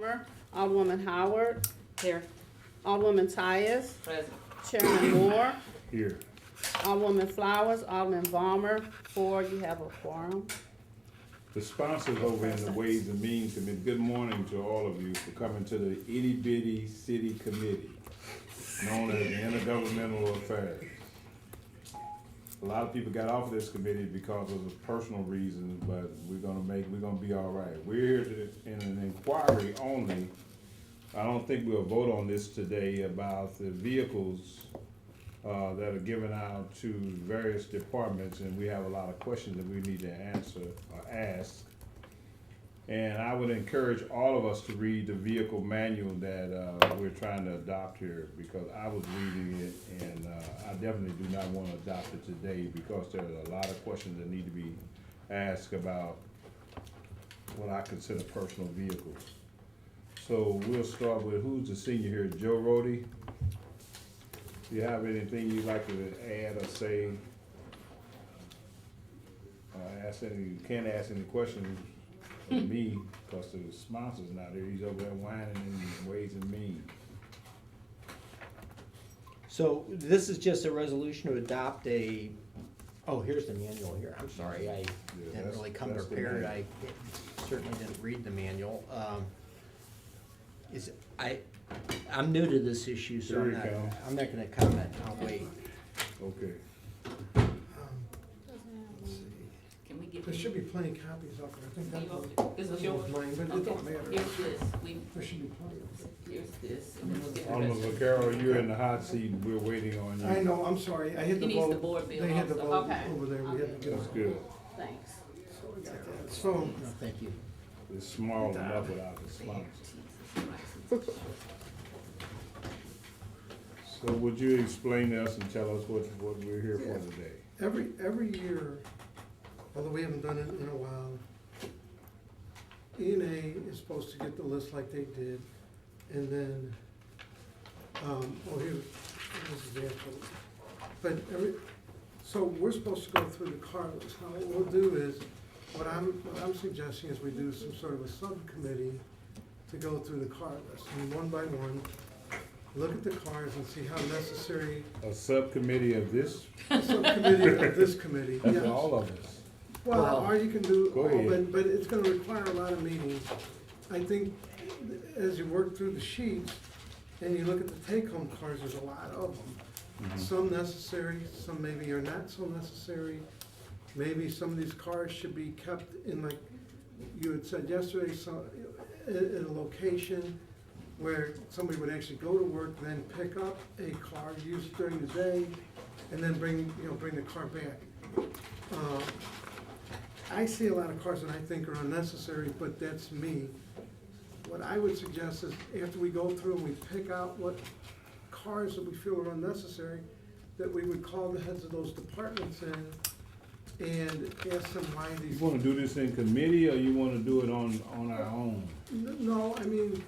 Palmer, Alderwoman Howard, Here. Alderwoman Tyus, Present. Chairman Moore, Here. Alderwoman Flowers, Alderman Balmer. 4, you have a quorum. The sponsors over in the Ways and Means Committee, good morning to all of you for coming to the Itty Bitty City Committee, known as the Intergovernmental Affairs. A lot of people got off this committee because of personal reasons, but we're gonna be all right. We're here in an inquiry only. I don't think we'll vote on this today about the vehicles that are given out to various departments, and we have a lot of questions that we need to answer or ask. And I would encourage all of us to read the vehicle manual that we're trying to adopt here, because I was reading it and I definitely do not want to adopt it today because there's a lot of questions that need to be asked about what I consider personal vehicles. So we'll start with, who's the senior here? Joe Rhodey? Do you have anything you'd like to add or say? You can't ask any questions of me because the sponsor's not there. He's over there whining in Ways and Means. So this is just a resolution to adopt a, oh, here's the manual here. I'm sorry, I didn't really come that's the prepared. manual. I certainly didn't read the manual. I'm new to this issue, so There you go. I'm not gonna comment. I'll wait. Okay. Can we get There this? should be plenty of copies up there. I think that This was is yours? mine, but it don't matter. Here's this, There should be plenty of here's this, and then we'll get the Alderman rest. Vaquero, you're in the hot seat. We're waiting on you. it. I know, I'm sorry, I hit He the needs the vote. board bill They had the also. vote Okay. over there, we had to get That's it. good. Thanks. So we got that. So, No, thank you. It's small enough without the sponsor. So would you explain to us and tell us what we're here for today? every year, although we haven't done it in a while, E&A is supposed to get the list like they did, and then, this is the actual, but so we're supposed to go through the car list. Now, what we'll do is, what I'm suggesting is we do some sort of a subcommittee to go through the car list, and one by one, look at the cars and see how necessary, A subcommittee of this, a subcommittee of this committee, that's yes. all of us. Well, or you can do, Go ahead. but it's gonna require a lot of meetings. I think as you work through the sheets and you look at the take-home cars, there's a lot of them. Some necessary, some maybe are not so necessary. Maybe some of these cars should be kept in, like you had said yesterday, in a location where somebody would actually go to work, then pick up a car, use it during the day, and then bring the car back. I see a lot of cars that I think are unnecessary, but that's me. What I would suggest is, after we go through and we pick out what cars that we feel are unnecessary, that we would call the heads of those departments in and ask them why You these. wanna do this in committee, or you wanna do it on our own? No, I mean,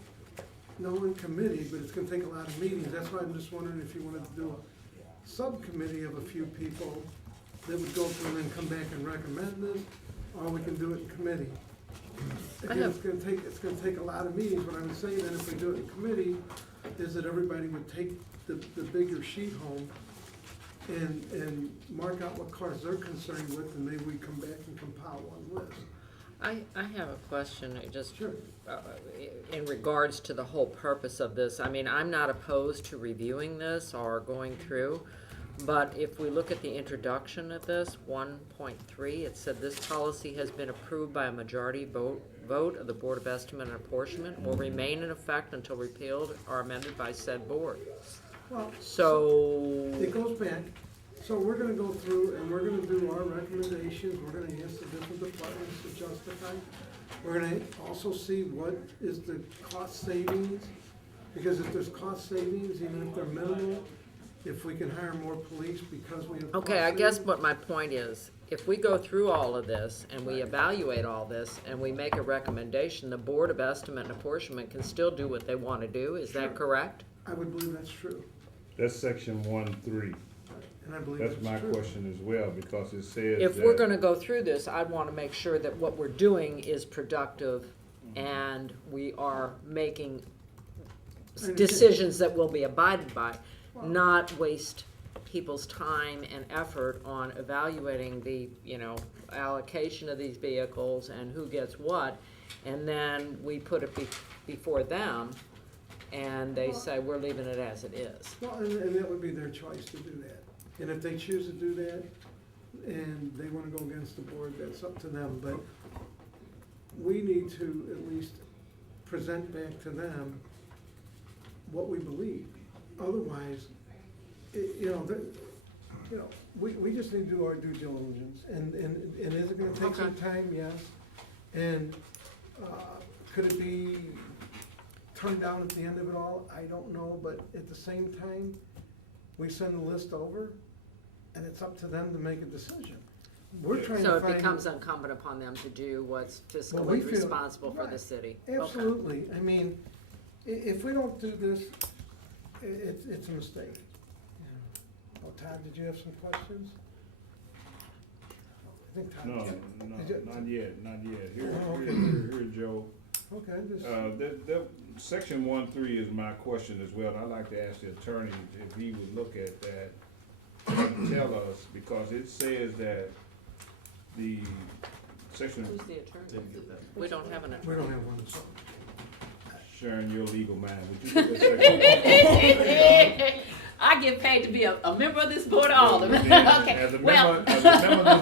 no in committee, but it's gonna take a lot of meetings. That's why I'm just wondering if you wanted to do a subcommittee of a few people that would go through and then come back and recommend it, or we can do it in committee. Again, it's gonna take a lot of meetings. What I was saying, then if we do it in committee, is that everybody would take the bigger sheet home and mark out what cars they're concerned with, and maybe we come back and compile one list. I have a question, Sure. in regards to the whole purpose of this. I mean, I'm not opposed to reviewing this or going through, but if we look at the introduction of this, 1.3, it said this policy has been approved by a majority vote of the Board of Estimate and Apportionment, will remain in effect until repealed or amended by said board. Well, So, it goes back, so we're gonna go through and we're gonna do our recommendations, we're gonna ask the different departments to justify. We're gonna also see what is the cost savings, because if there's cost savings, even if they're minimal, if we can hire more police because we have. okay, cost I guess savings. what my point is, if we go through all of this and we evaluate all this and we make a recommendation, the Board of Estimate and Apportionment can still do what they want to do, is that correct? I would believe that's true, That's section 1.3. and I believe That's that's my true. question as well, because it says If we're that- gonna go through this, I'd wanna make sure that what we're doing is productive and we are making And- decisions that will be abided by, Well- not waste people's time and effort on evaluating the, allocation of these vehicles and who gets what, and then we put it before them, and they say, we're leaving it as it is. Well, and that would be their choice to do that. And if they choose to do that, and they wanna go against the board, that's up to them, but we need to at least present back to them what we believe. Otherwise, we just need to do our due diligence, and is it gonna take some time? Yes. And, could it be turned down at the end of it all? I don't know, but at the same time, we send the list over, and it's up to them to make a decision. We're trying So to it find. becomes incumbent upon them to do what's Well, we fiscally feel- responsible for the right. city. Okay. Absolutely. I mean, if we don't do this, it's a mistake. Oh, Todd, did you have some questions? I think Todd. No, Did you- not yet. Here, Oh, okay. here, Joe. Okay, just, Section 1.3 is my question as well. I'd like to ask the attorney if he would look at that and tell us, because it says that the section, Who's the attorney? We don't have an we attorney. don't have one, so. Sharon, your legal mind, would you look at section? I get paid to be a member of this board of aldermen. Okay, As a well, member of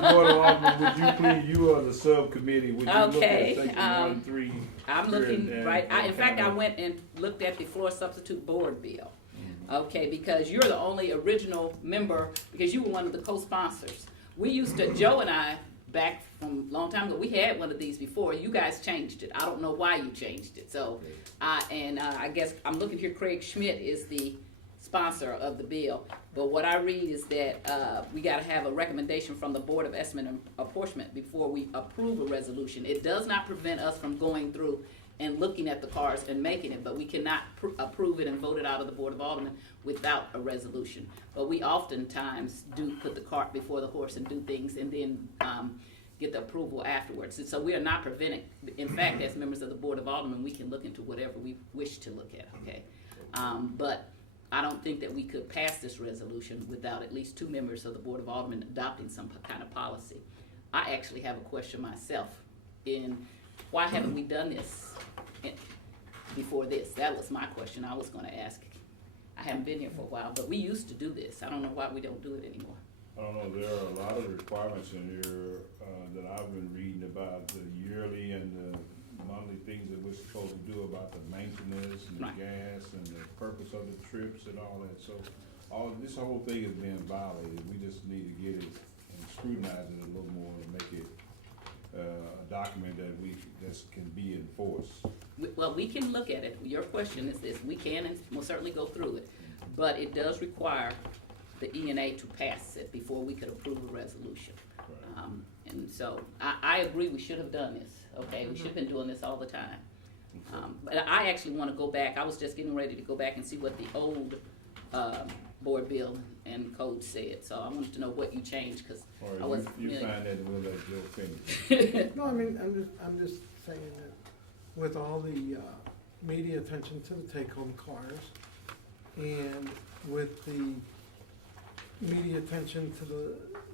this board of aldermen, would you please, you are the subcommittee, would you look Okay, at section 1.3? I'm looking, and- right, in fact, I and- went and looked at the floor substitute board bill. Mm-hmm. Okay, because you're the only original member, because you were one of the co-sponsors. We used to, Joe and I, back from a long time ago, we had one of these before, you guys changed it. I don't know why you changed it, so, I guess, I'm looking here, Craig Schmidt is the sponsor of the bill. But what I read is that, we gotta have a recommendation from the Board of Estimate and Apportionment before we approve a resolution. It does not prevent us from going through and looking at the cars and making it, but we cannot approve it and vote it out of the Board of Aldermen without a resolution. But we oftentimes do put the cart before the horse and do things and then, get the approval afterwards. And so we are not preventing, in fact, as members of the Board of Aldermen, we can look into whatever we wish to look at, okay? But I don't think that we could pass this resolution without at least 2 members of the Board of Aldermen adopting some kind of policy. I actually have a question myself in why haven't we done this before this? That was my question I was gonna ask. I haven't been here for a while, but we used to do this. I don't know why we don't do it anymore. I don't know, there are a lot of requirements in here, that I've been reading about the yearly and the monthly things that we're supposed to do about the maintenance and the Right. gas and the purpose of the trips and all that, so this whole thing is being violated, we just need to get it and scrutinize it a little more and make it, a document that can be enforced. Well, we can look at it. Your question is this, we can and we'll certainly go through it. But it does require the ENA to pass it before we could approve a resolution. Right. And so, I agree, we should have done this, okay? We should have been doing this all the time. But I actually wanna go back, I was just getting ready to go back and see what the old, board bill and code said. So I wanted to know what you changed, cause I Or wasn't you familiar. find that and we'll let Joe finish. No, I mean, I'm just saying that with all the, media attention to the take-home cars and with the media attention to the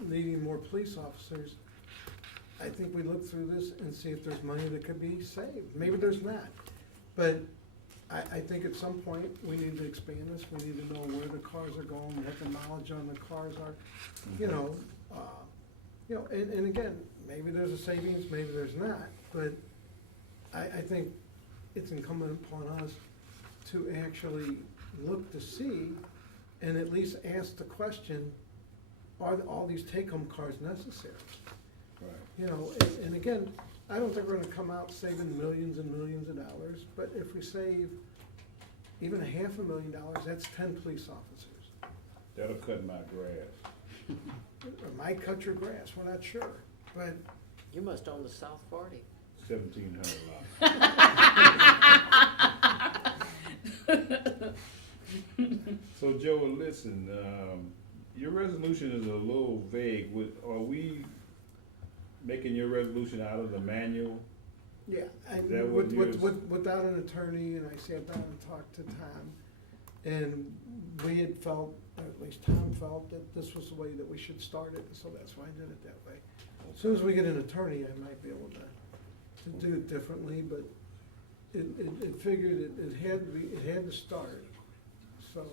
needing more police officers, I think we look through this and see if there's money that could be saved. Maybe there's not. But I think at some point, we need to expand this. We need to know where the cars are going, what the knowledge on the cars are, you know. And again, maybe there's a savings, maybe there's not. But I think it's incumbent upon us to actually look to see and at least ask the question, are all these take-home cars necessary? Right. You know, and again, I don't think we're gonna come out saving millions and millions of dollars, but if we save even $500,000, that's 10 police officers. That'll cut my grass. Or might cut your grass, we're not sure, but You must own the South 40. 1,700 lots. So Joe, listen, your resolution is a little vague. Are we making your resolution out of the manual? Yeah, Is that what yours- without an attorney, and I sat down and talked to Tom, and we had felt, or at least Tom felt, that this was the way that we should start it, so that's why I did it that way. As soon as we get an attorney, I might be able to do it differently, but it figured it had to be, it had to start, so.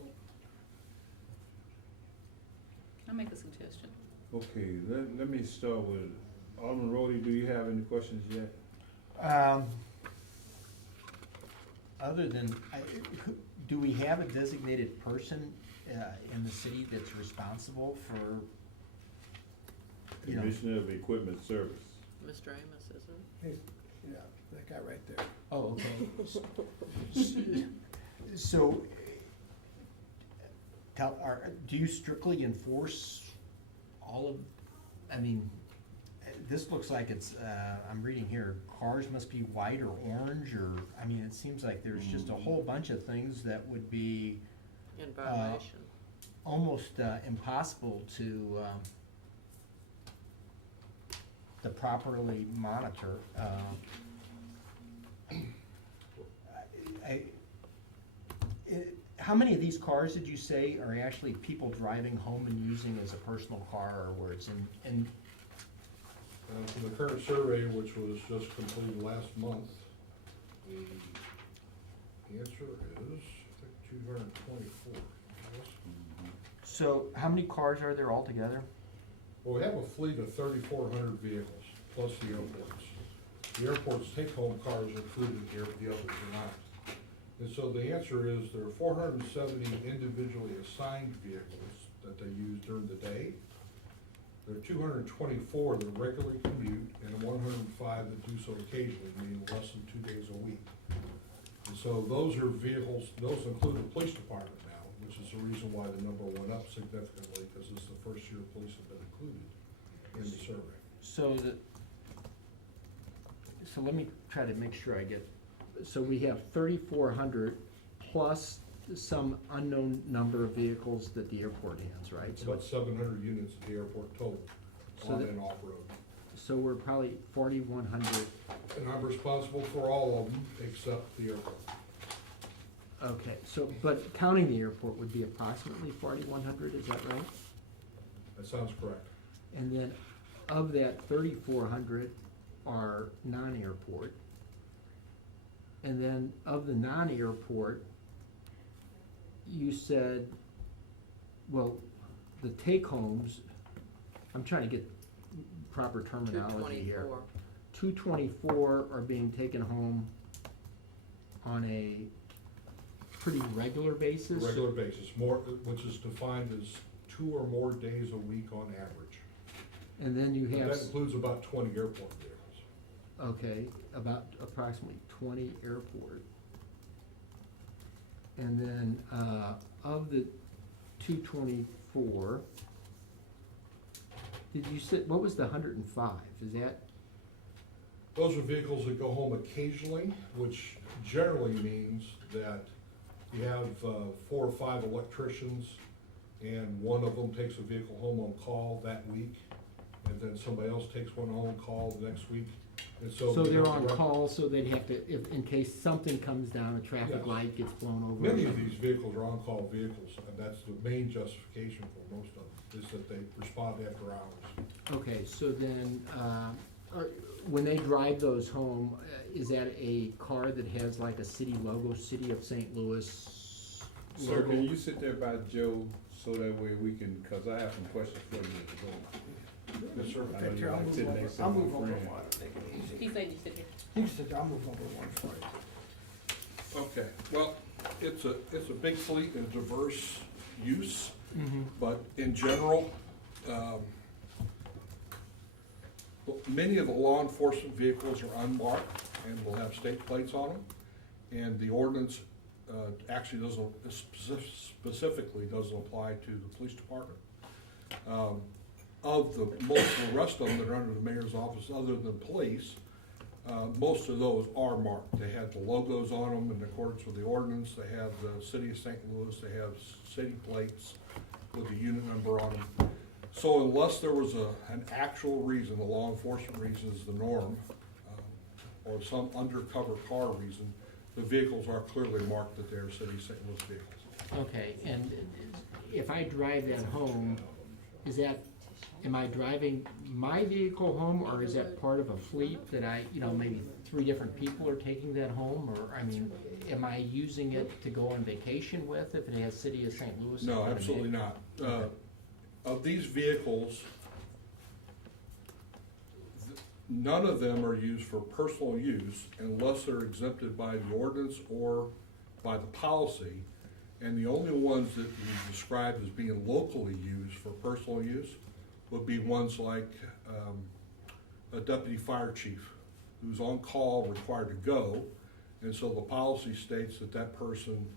I'll make a suggestion. Okay, let me start with, Alderman Rhodey, do you have any questions yet? Other than, do we have a designated person in the city that's responsible for, you know? Commissioner of Equipment Service. Mr. Amos, is it? He's, yeah, that guy right there. Oh, okay. So, do you strictly enforce all of, I mean, this looks like it's, I'm reading here, cars must be white or orange, or, I mean, it seems like there's just a whole bunch of things that would be In violation. almost impossible to properly monitor. How many of these cars did you say are actually people driving home and using as a personal car, or where it's in From the current survey, which was just completed last month, the answer is, I think, 224. Yes. So how many cars are there altogether? Well, we have a fleet of 3,400 vehicles, plus the airports. The airport's take-home cars are included here, but the others are not. And so the answer is there are 470 individually assigned vehicles that they use during the day. There are 224 that regularly commute, and 105 that do so occasionally, meaning less than 2 days a week. And so those are vehicles, those include the police department now, which is the reason why the number went up significantly, because this is the first year police have been included in the survey. So let me try to make sure I get, so we have 3,400 plus some unknown number of vehicles that the airport has, right? It's So about 700 units at the airport total, So on that- and off-road. So we're probably 4,100, And I'm responsible for all of them, except the airport. okay, so, but counting the airport would be approximately 4,100, is that right? That sounds correct. And then of that, 3,400 are non-airport. And then of the non-airport, you said, well, the take-homes, I'm trying to get proper terminology here. 224. 224 are being taken home on a pretty regular basis? Regular basis, more, which is defined as 2 or more days a week on average. And then you And have, that includes about 20 airport vehicles. okay, about approximately 20 airport. And then, of the 224, did you say, what was the 105? Is that, Those are vehicles that go home occasionally, which generally means that you have 4 or 5 electricians, and one of them takes a vehicle home on call that week, and then somebody else takes one home on call the next week. And so so we they're have on to rec- call, so they'd have to, if, in case something comes down, a traffic Yes. light gets blown over. Many of these vehicles are on-call vehicles, and that's the main justification for most of them, is that they respond after hours. Okay, so then, when they drive those home, is that a car that has like a city logo, City of St. Louis Sir, logo? can you sit there by Joe, so that way we can, cause I have some questions for you at the door. Yes, sir. I know you like sitting next to I'll my move over friend. one, take it easy. He said you sit here. He said, I'll move over one for you. Okay, well, it's a big fleet and diverse use, but in general, many of the law enforcement vehicles are unmarked and will have state plates on them. And the ordinance actually doesn't, specifically doesn't apply to the police department. Of the, most of the rest of them that are under the mayor's office, other than police, most of those are marked. They have the logos on them in accordance with the ordinance. They have the city of St. Louis. They have city plates with the unit number on them. So unless there was an actual reason, the law enforcement reason is the norm, or some undercover car reason, the vehicles are clearly marked that they are City of St. Louis vehicles. Okay, and if I drive that home, am I driving my vehicle home, or is that part of a fleet that maybe 3 different people are taking that home, or, I mean, am I using it to go on vacation with if it has City of St. Louis? No, absolutely not. Of these vehicles, none of them are used for personal use unless they're exempted by the ordinance or by the policy. And the only ones that we describe as being locally used for personal use would be ones like a deputy fire chief who's on call, required to go. And so the policy states that that person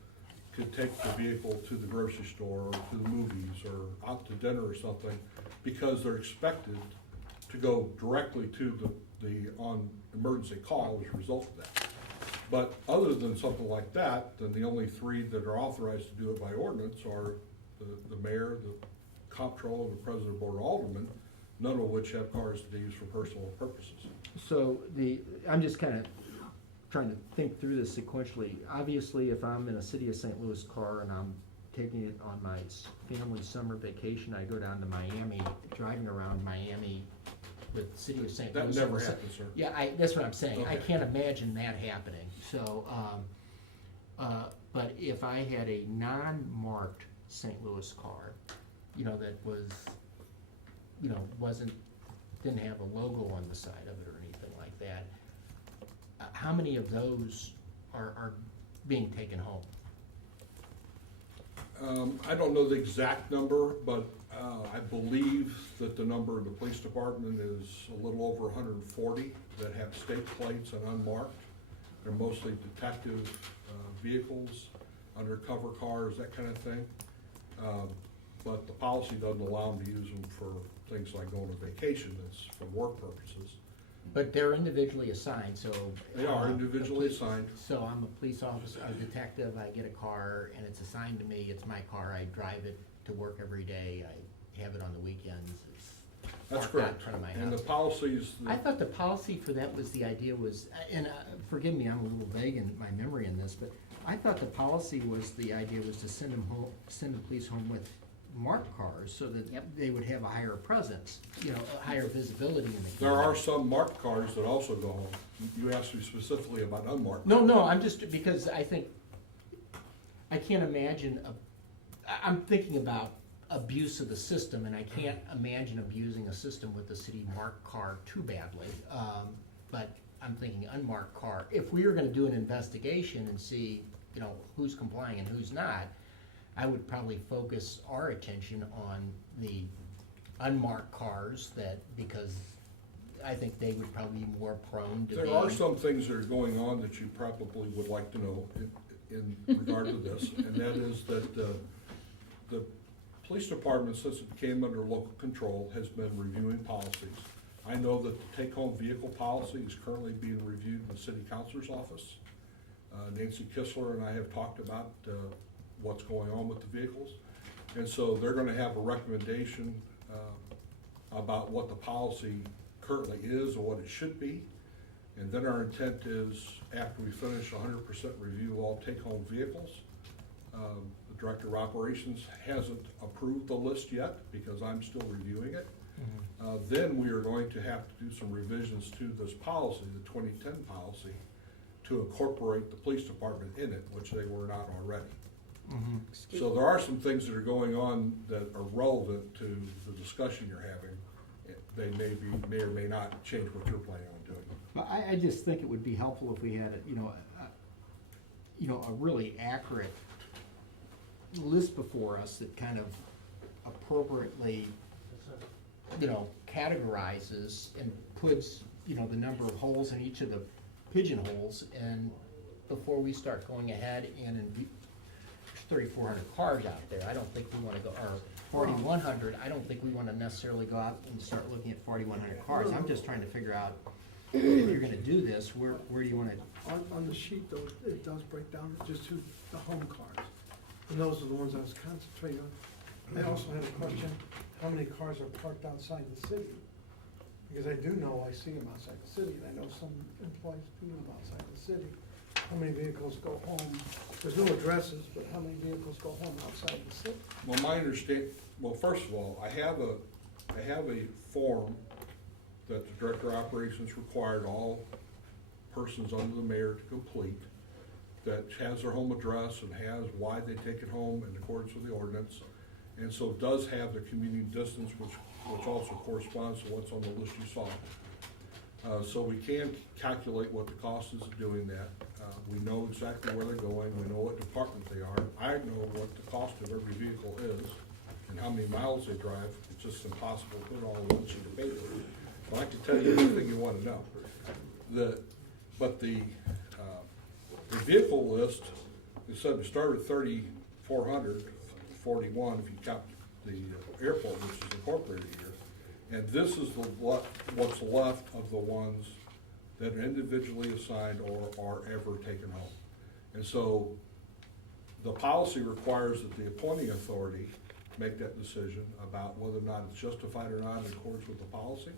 could take the vehicle to the grocery store or to the movies or out to dinner or something because they're expected to go directly to the on emergency call as a result of that. But other than something like that, then the only 3 that are authorized to do it by ordinance are the mayor, the comptroller, and the president of board of aldermen, none of which have cars to be used for personal purposes. So I'm just kind of trying to think through this sequentially. Obviously, if I'm in a City of St. Louis car and I'm taking it on my family summer vacation, I go down to Miami, driving around Miami with City of St. Louis. That never happens, sir. Yeah, that's what I'm saying. I Okay. can't imagine that happening. So, but if I had a non-marked St. Louis car, that was, didn't have a logo on the side of it or anything like that, how many of those are being taken home? I don't know the exact number, but I believe that the number in the police department is a little over 140 that have state plates and unmarked. They're mostly detective vehicles, undercover cars, that kind of thing. But the policy doesn't allow them to use them for things like going on vacation. It's for work purposes. But they're individually assigned, so. They are the individually police- assigned. So I'm a police officer, a detective, I get a car and it's assigned to me, it's my car, I drive it to work every day, I have it on the weekends, it's That's parked out correct. in front of my And the house. policies, I thought the policy for that was, the idea was, and forgive me, I'm a little vague in my memory in this, but I thought the policy was, the idea was to send the police home with marked cars so that Yep. they would have a higher presence, a higher visibility in the community. there are some marked cars that also go home. You asked me specifically about unmarked. No, I'm just, because I think, I can't imagine, I'm thinking about abuse of the system, and I can't imagine abusing a system with the city marked car too badly. But I'm thinking unmarked car, if we were gonna do an investigation and see, who's complying and who's not, I would probably focus our attention on the unmarked cars because I think they would probably be more prone to There are some things that are going on that you probably would like to know in regard to this, and that is that the police department, since it came under local control, has been reviewing policies. I know that the take-home vehicle policy is currently being reviewed in the city councilor's office. Nancy Kistler and I have talked about what's going on with the vehicles. And so they're gonna have a recommendation about what the policy currently is or what it should be. And then our intent is, after we finish 100% review of all take-home vehicles, the Director of Operations hasn't approved the list yet because I'm still reviewing it. Then we are going to have to do some revisions to this policy, the 2010 policy, to incorporate the police department in it, which they were not already. So there are some things that are going on that are relevant to the discussion you're having. They may or may not change what you're planning on doing. But I just think it would be helpful if we had, a really accurate list before us that kind of appropriately, categorizes and puts, the number of holes in each of the pigeonholes, and before we start going ahead and 3,400 cars out there, I don't think we wanna go, or 4,100, I don't think we wanna necessarily go out and start looking at 4,100 cars. I'm just trying to figure out, if you're gonna do this, where do you wanna, On the sheet though, it does break down just to the home cars. And those are the ones I was concentrating on. I also had a question, how many cars are parked outside the city? Because I do know, I see them outside the city, and I know some employees do them outside the city. How many vehicles go home? There's no addresses, but how many vehicles go home outside the city? Well, first of all, I have a form that the Director of Operations required all persons under the mayor to complete that has their home address and has why they take it home in accordance with the ordinance. And so it does have the commuting distance, which also corresponds to what's on the list you saw. So we can calculate what the cost is of doing that. We know exactly where they're going, we know what department they are. I know what the cost of every vehicle is and how many miles they drive. It's just impossible to put it all in one sheet of paper. But I can tell you anything you want to know. But the vehicle list, it said we started 3,400, 41 if you count the airport, which is incorporated here. And this is what's left of the ones that are individually assigned or are ever taken home. And so the policy requires that the appointing authority make that decision about whether or not it's justified or not in accordance with the policy.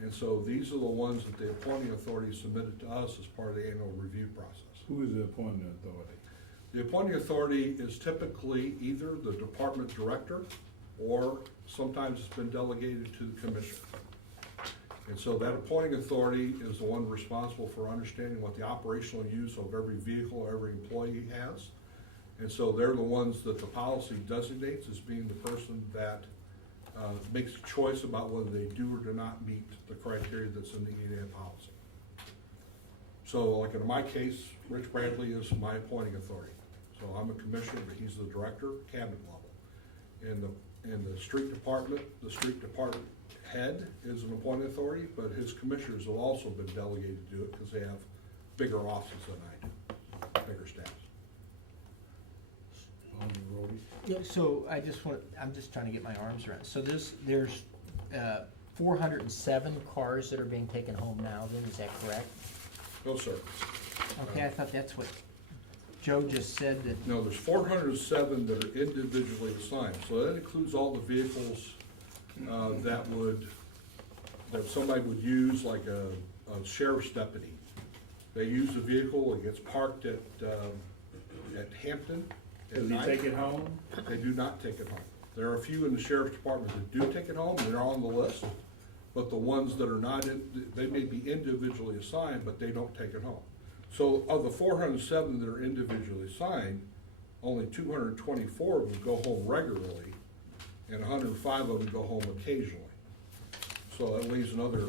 And so these are the ones that the appointing authority submitted to us as part of the annual review process. Who is the appointing authority? The appointing authority is typically either the department director or sometimes it's been delegated to the commission. And so that appointing authority is the one responsible for understanding what the operational use of every vehicle or every employee has. And so they're the ones that the policy designates as being the person that makes a choice about whether they do or do not meet the criteria that's in the EDA policy. So like in my case, Rich Bradley is my appointing authority. So I'm a commissioner, but he's the director, cabinet level. In the street department head is an appointing authority, but his commissioners have also been delegated to do it because they have bigger offices than I do, bigger staffs. Yeah, so I'm just trying to get my arms around. So there's 407 cars that are being taken home now, then, is that correct? No, sir. Okay, I thought that's what Joe just said, that, No, there's 407 that are individually assigned, so that includes all the vehicles that somebody would use, like a sheriff's deputy. They use a vehicle, it gets parked at Hampton at Does he night. take it home? They do not take it home. There are a few in the sheriff's department that do take it home, they're on the list, but the ones that are not, they may be individually assigned, but they don't take it home. So of the 407 that are individually assigned, only 224 of them go home regularly, and 105 of them go home occasionally. So that leaves another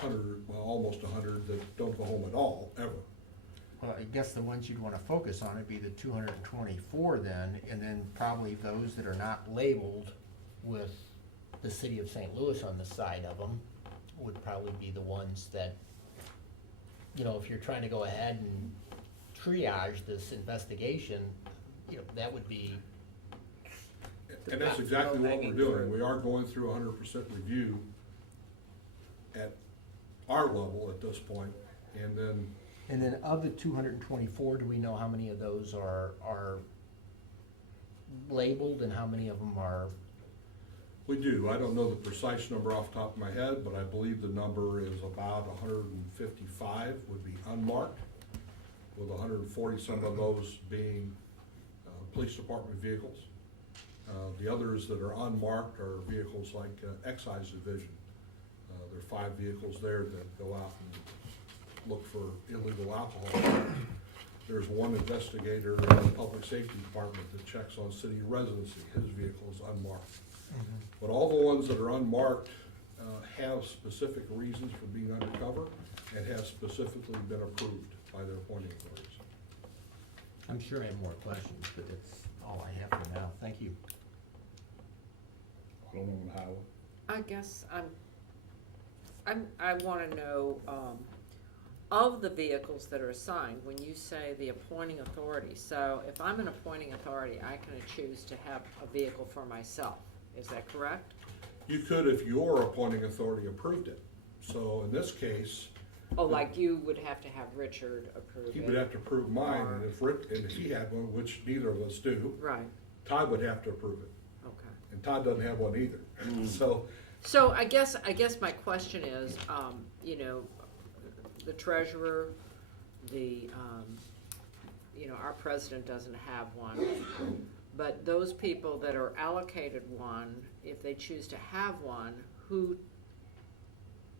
100, well, almost 100 that don't go home at all, ever. well, I guess the ones you'd wanna focus on would be the 224 then, and then probably those that are not labeled with the city of St. Louis on the side of them would probably be the ones that, you know, if you're trying to go ahead and triage this investigation, you know, that would be, And that's exactly what we're doing. We are going through 100% review at our level at this point, and then of the 224, do we know how many of those are labeled and how many of them are? we do. I don't know the precise number off the top of my head, but I believe the number is about 155 would be unmarked, with 140 some of those being police department vehicles. The others that are unmarked are vehicles like excise division. There are 5 vehicles there that go out and look for illegal alcohol. There's one investigator in the public safety department that checks on city residency. His vehicle is unmarked. But all the ones that are unmarked have specific reasons for being undercover and have specifically been approved by their appointing authorities. I'm sure I have more questions, but that's all I have for now. Thank you. Alderman Howard. I guess I wanna know, of the vehicles that are assigned, when you say the appointing authority, so if I'm an appointing authority, I can choose to have a vehicle for myself, is that correct? You could if your appointing authority approved it. So in this case, Oh, like you would have to have Richard approve it? he would have to approve mine, and if he had one, which neither of us do, Right, Todd would have to approve it. okay. And Todd doesn't have one either. So So I guess my question is, you know, the treasurer, our president doesn't have one, but those people that are allocated one, if they choose to have one,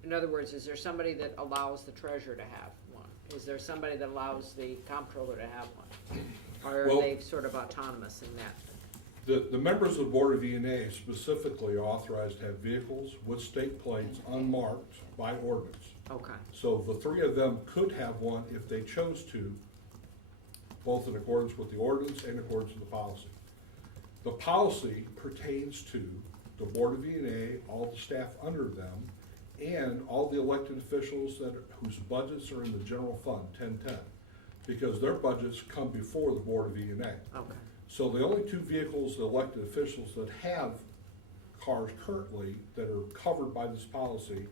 in other words, is there somebody that allows the treasurer to have one? Is there somebody that allows the comptroller to have one? Or are Well- they sort of autonomous in that? The members of the Board of E&A specifically are authorized to have vehicles with state plates unmarked by ordinance. Okay, So the three of them could have one if they chose to, both in accordance with the ordinance and in accordance with the policy. The policy pertains to the Board of E&A, all the staff under them, and all the elected officials whose budgets are in the general fund, 1010, because their budgets come before the Board of E&A. okay, So the only two vehicles, the elected officials that have cars currently that are covered by this policy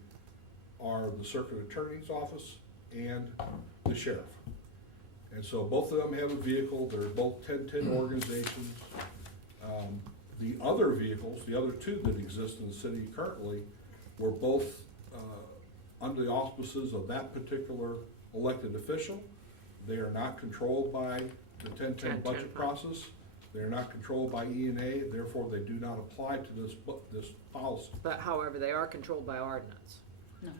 are the circuit attorney's office and the sheriff. And so both of them have a vehicle, they're both 1010 organizations. The other vehicles, the other two that exist in the city currently, were both under the auspices of that particular elected official. They are not controlled by the 1010 budget process. They are not controlled by E&A, therefore they do not apply to this policy. but however, they are controlled by ordinance. No.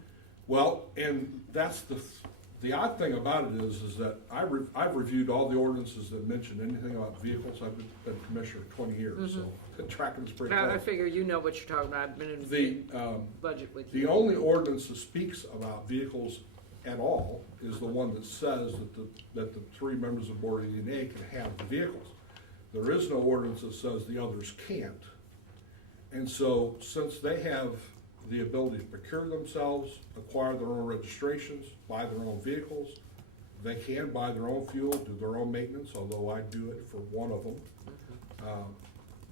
Well, and that's the odd thing about it is that I've reviewed all the ordinances that mention anything about vehicles. I've been commissioner 20 years, so been tracking this pretty I close. figure you know what you're talking about, I've been in budget with you. The only ordinance that speaks about vehicles at all is the one that says that the three members of the Board of E&A can have the vehicles. There is no ordinance that says the others can't. And so, since they have the ability to procure themselves, acquire their own registrations, buy their own vehicles, they can buy their own fuel, do their own maintenance, although I do it for one of them,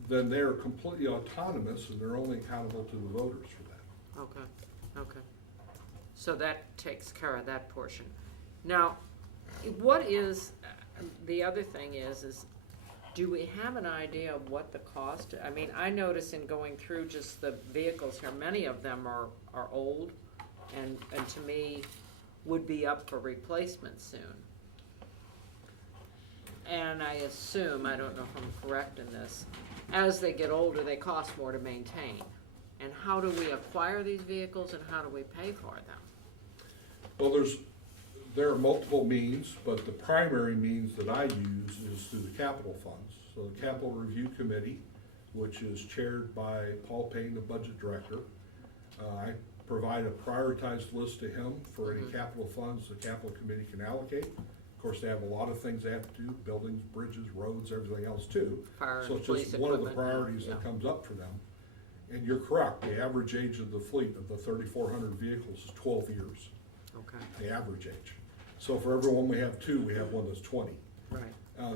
then they're completely autonomous and they're only accountable to the voters for that. Okay. So that takes care of that portion. Now, what is, the other thing is do we have an idea of what the cost, I mean, I notice in going through just the vehicles here, many of them are old and to me would be up for replacement soon. And I assume, I don't know if I'm correct in this, as they get older, they cost more to maintain. And how do we acquire these vehicles and how do we pay for them? Well, there are multiple means, but the primary means that I use is through the capital funds. So the Capital Review Committee, which is chaired by Paul Payne, the budget director, I provide a prioritized list to him for any capital funds the capital committee can allocate. Of course, they have a lot of things they have to do, buildings, bridges, roads, everything else too. Fire So and it's police just one of the equipment, priorities yeah. that comes up for them. And you're correct, the average age of the fleet of the 3,400 vehicles is 12 years, Okay, the average age. So for every one we have two, we have one that's 20. right.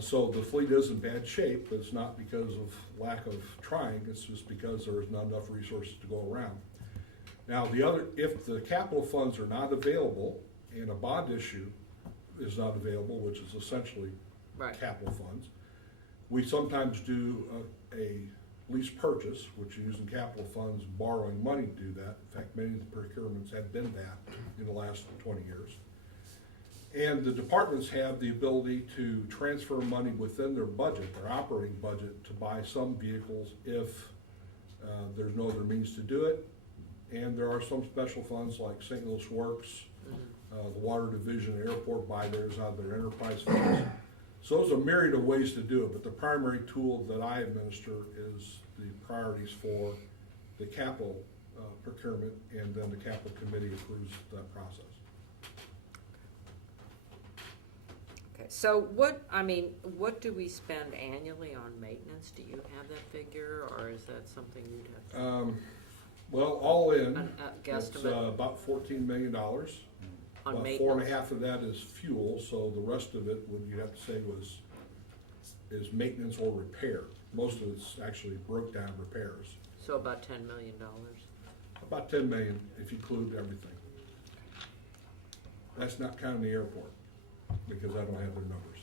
So the fleet is in bad shape, but it's not because of lack of trying, it's just because there is not enough resources to go around. Now, if the capital funds are not available and a bond issue is not available, which is essentially Right. capital funds, we sometimes do a lease purchase, which using capital funds, borrowing money to do that. In fact, many of the procurements have been that in the last 20 years. And the departments have the ability to transfer money within their budget, their operating budget, to buy some vehicles if there's no other means to do it. And there are some special funds like St. Louis Works, the Water Division, Airport buy theirs out of their enterprise funds. So there's a myriad of ways to do it, but the primary tool that I administer is the priorities for the capital procurement, and then the capital committee approves that process. Okay, so what do we spend annually on maintenance? Do you have that figure, or is that something you'd have to? Well, all in, A it's guesstimate about $14 million. on About maintenance? 4.5 of that is fuel, so the rest of it, would you have to say is maintenance or repair. Most of it's actually broke down repairs. So about $10 million. About 10 million if you include everything. That's not counting the airport, because I don't have their numbers.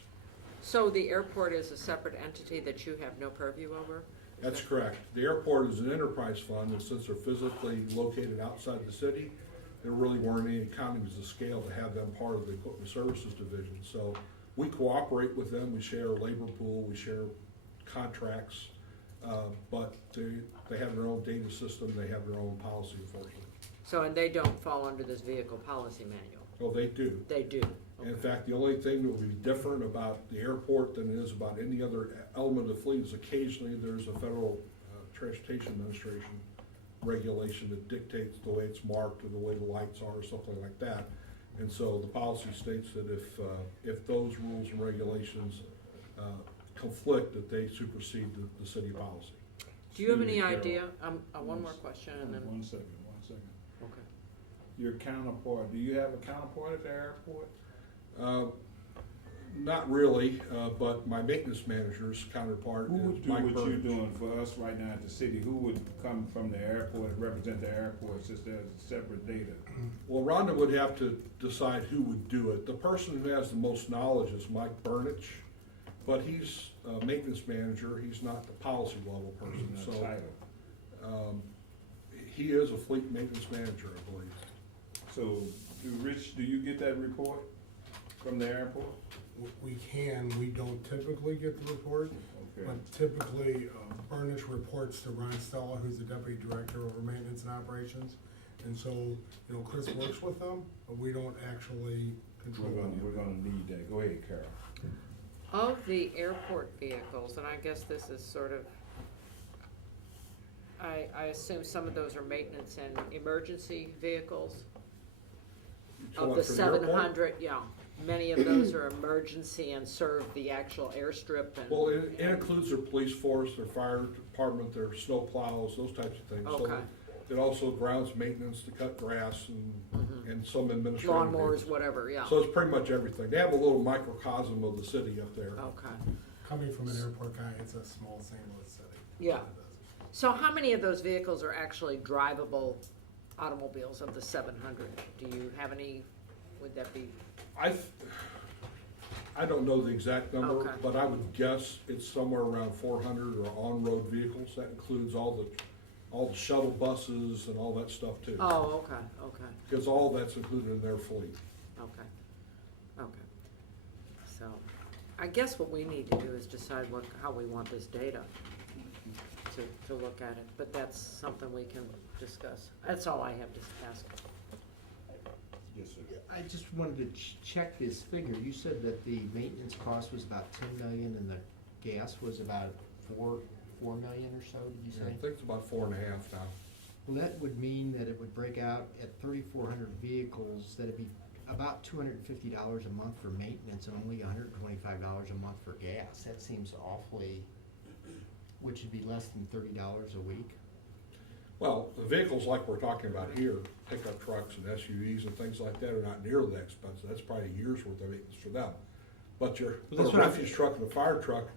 So the airport is a separate entity that you have no purview over? That's correct. The airport is an enterprise fund, and since they're physically located outside the city, there really weren't any economies of scale to have them part of the equipment services division. So we cooperate with them, we share a labor pool, we share contracts, but they have their own data system, they have their own policy enforcement. So, and they don't fall under this vehicle policy manual? Well, they do. They do? In fact, the only thing that would be different about the airport than it is about any other element of the fleet is occasionally there's a federal Transportation Administration regulation that dictates the way it's marked or the way the lights are or something like that. And so the policy states that if those rules and regulations conflict, that they supersede the city policy. Do you have any Excuse me, idea, Carol. one more question and then, One second. okay. Your counterpart, do you have a counterpart at the airport? Not really, but my maintenance manager's counterpart Who would is do Mike what you're Burge. doing for us right now at the city? Who would come from the airport and represent the airport since there's separate data? Well, Rhonda would have to decide who would do it. The person who has the most knowledge is Mike Burnich, but he's a maintenance manager, he's not the policy level person, The so. title. He is a fleet maintenance manager, I believe. So, Rich, do you get that report from the airport? We can, we don't typically get the report, Okay. but typically, Burnish reports to Ron Stella, who's the deputy director over maintenance and operations. And so, Chris works with them, but we don't actually control them. We're gonna need that. Go ahead, Carol. Of the airport vehicles, and I guess this is sort of, I assume some of those are maintenance and emergency vehicles? Of the For the airport? 700, yeah, many of those are emergency and serve the actual airstrip and. Well, it includes their police force, their fire department, their snow plows, those types of things. So Okay. it also grounds maintenance to cut grass and some administrative. Lawnmowers, things. whatever, yeah, So it's pretty much everything. They have a little microcosm of the city up there. okay. Coming from an airport guy, it's a small St. Louis city. Yeah. So how many of those vehicles are actually drivable automobiles of the 700? Do you have any, would that be, I don't know the exact number, Okay. but I would guess it's somewhere around 400 or on-road vehicles. That includes all the shuttle buses and all that stuff too. oh, okay, Because all that's included in their fleet. okay. So, I guess what we need to do is decide how we want this data to look at it, but that's something we can discuss. That's all I have to ask. Yes, sir. I just wanted to check this figure. You said that the maintenance cost was about 10 million and the gas was about 4 million or so, did you I say? think it's about 4.5 now. Well, that would mean that it would break out at 3,400 vehicles, that'd be about $250 a month for maintenance and only $125 a month for gas. That seems awfully, which would be less than $30 a week. Well, the vehicles like we're talking about here, pickup trucks and SUVs and things like that are not nearly that expensive. That's probably a year's worth of maintenance for them. But your Well, that's what I- refuse truck and a fire truck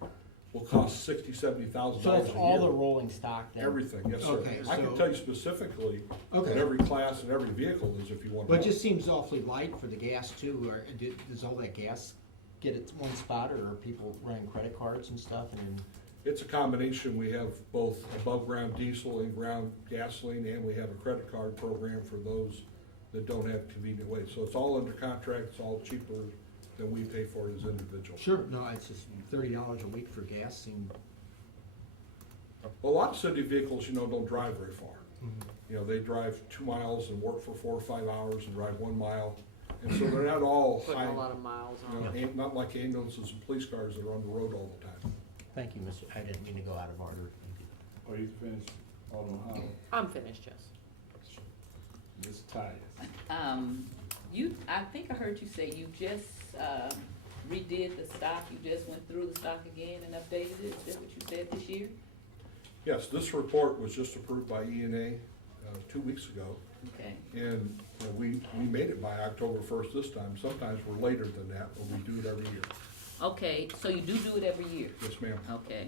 will cost $60,000-$70,000 So a that's year. all the rolling stock then? Everything, yes, sir. Okay, I can so- tell you specifically what Okay. every class and every vehicle is if you want to But know. it just seems awfully light for the gas too, or does all that gas get it one spot, or are people running credit cards and stuff and then? It's a combination. We have both above-ground diesel and ground gasoline, and we have a credit card program for those that don't have convenient ways. So it's all under contract, it's all cheaper than we pay for it as individuals. Sure. No, it's just $30 a week for gas seemed. Well, a lot of city vehicles, don't drive very far. They drive 2 miles and work for 4 or 5 hours and drive 1 mile. And so they're not all Putting high, a lot of miles on it. not like ambulances and police cars that are on the road all the time. Thank you, Mr. I didn't mean to go out of order. Are you finished? Alderman Holland? I'm finished, yes. Ms. Tyus? I think I heard you say you just redid the stock, you just went through the stock again and updated it, is that what you said this year? Yes, this report was just approved by ENA 2 weeks ago. Okay, And we made it by October 1st this time. Sometimes we're later than that, but we do it every year. okay, so you do it every year? Yes, ma'am. Okay.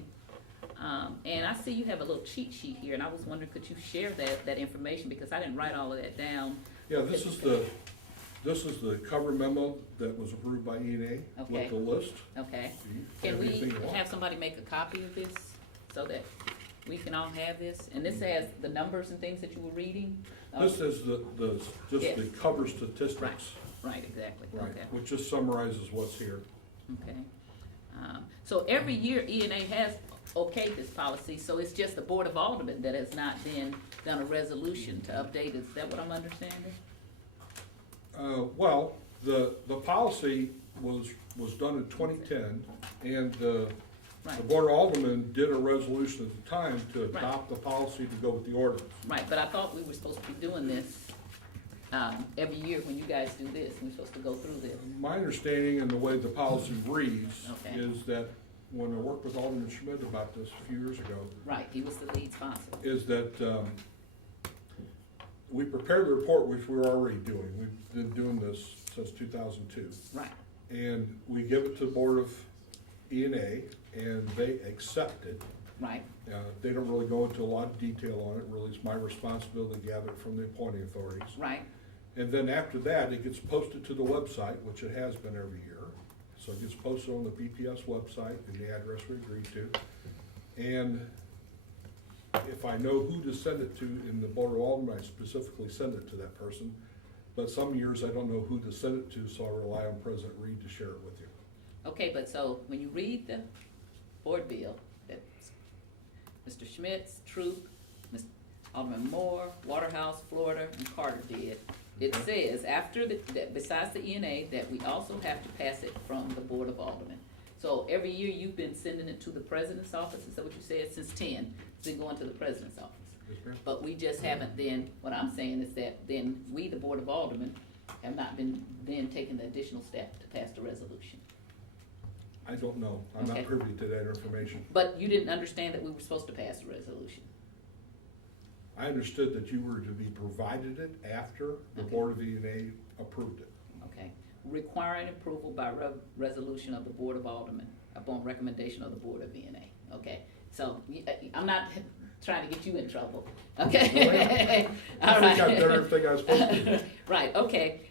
And I see you have a little cheat sheet here, and I was wondering, could you share that information, because I didn't write all of that down. Yeah, this is the cover memo that was approved by ENA Okay. with the list. Okay. You Can we anything you want. have somebody make a copy of this, so that we can all have this? And this has the numbers and things that you were reading? This is just Yes. the cover statistics, Right, exactly, right, okay, which just summarizes what's here. okay. So every year ENA has okayed this policy, so it's just the Board of Aldermen that has not then done a resolution to update it, is that what I'm understanding? Well, the policy was done in 2010, and the Right. Board of Aldermen did a resolution at the time to Right. adopt the policy to go with the ordinance. Right, but I thought we were supposed to be doing this, every year when you guys do this, we're supposed to go through this. My understanding and the way the policy reads Okay. is that, when I worked with Alderman Schmidt about this a few years ago, Right, he was the lead sponsor. is that we prepared the report, which we're already doing. We've been doing this since 2002. Right, And we give it to the Board of E&A, and they accept it. right, They don't really go into a lot of detail on it, really. It's my responsibility to gather it from the appointing authorities. right, And then after that, it gets posted to the website, which it has been every year. So it gets posted on the BPS website and the address we agreed to. And if I know who to send it to in the Board of Aldermen, I specifically send it to that person. But some years I don't know who to send it to, so I rely on President Reed to share it with you. okay, but so when you read the board bill, that Mr. Schmitz, Troop, Mr. Alderman Moore, Waterhouse, Florida, and Carter did, it says, after that besides the ENA, that we also have to pass it from the Board of Aldermen. So every year you've been sending it to the president's office, is that what you said, since 10, it's been going to the president's office? Yes, ma'am? But we just haven't then, what I'm saying is that then we, the Board of Aldermen, have not been then taking the additional step to pass the resolution. I don't know. I'm Okay. not privy to that information. But you didn't understand that we were supposed to pass the resolution. I understood that you were to be provided it after the Okay. Board of E&A approved it. Okay, requiring approval by resolution of the Board of Aldermen upon recommendation of the Board of VNA. Okay, so I'm not trying to get you in trouble, okay? I All think I've right. done everything I was supposed to do. Right, okay,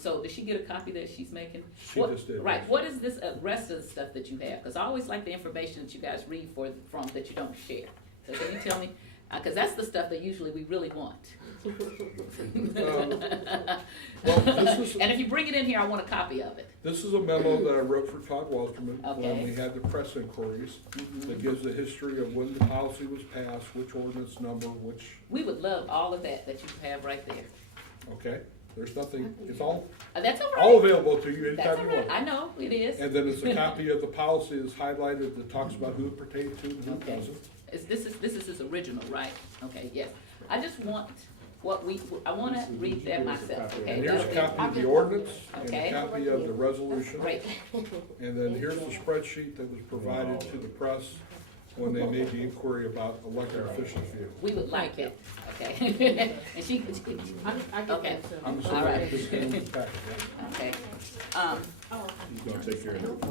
so did she get a copy that she's making? She What- just did, Right, yes. what is this rest of the stuff that you have? Cause I always like the information that you guys read from that you don't share. So can you tell me, cause that's the stuff that usually we really want. Well, this is, And if you bring it in here, I want a copy of it. this is a memo that I wrote for Todd Walterman Okay. when we had the press inquiries. That gives the history of when the policy was passed, which ordinance number, which, We would love all of that you have right there. okay? There's nothing, it's all That's all all right. available to you That's anytime all you right. want. I know, it is. And then it's a copy of the policy that's highlighted that talks about who it pertains to and who it Okay. doesn't. This is his original, right? Okay, yes. I just want I wanna read that myself, okay? And here's a That's- copy of the ordinance and Okay. a copy of the resolution. Great, And then here's the spreadsheet that was provided to the press when they made the inquiry about elected officials' views. we would like it, okay? And she, I get Okay. that too. I'm All sorry, right. this is in the packet, yeah. okay, He's gonna take care of it.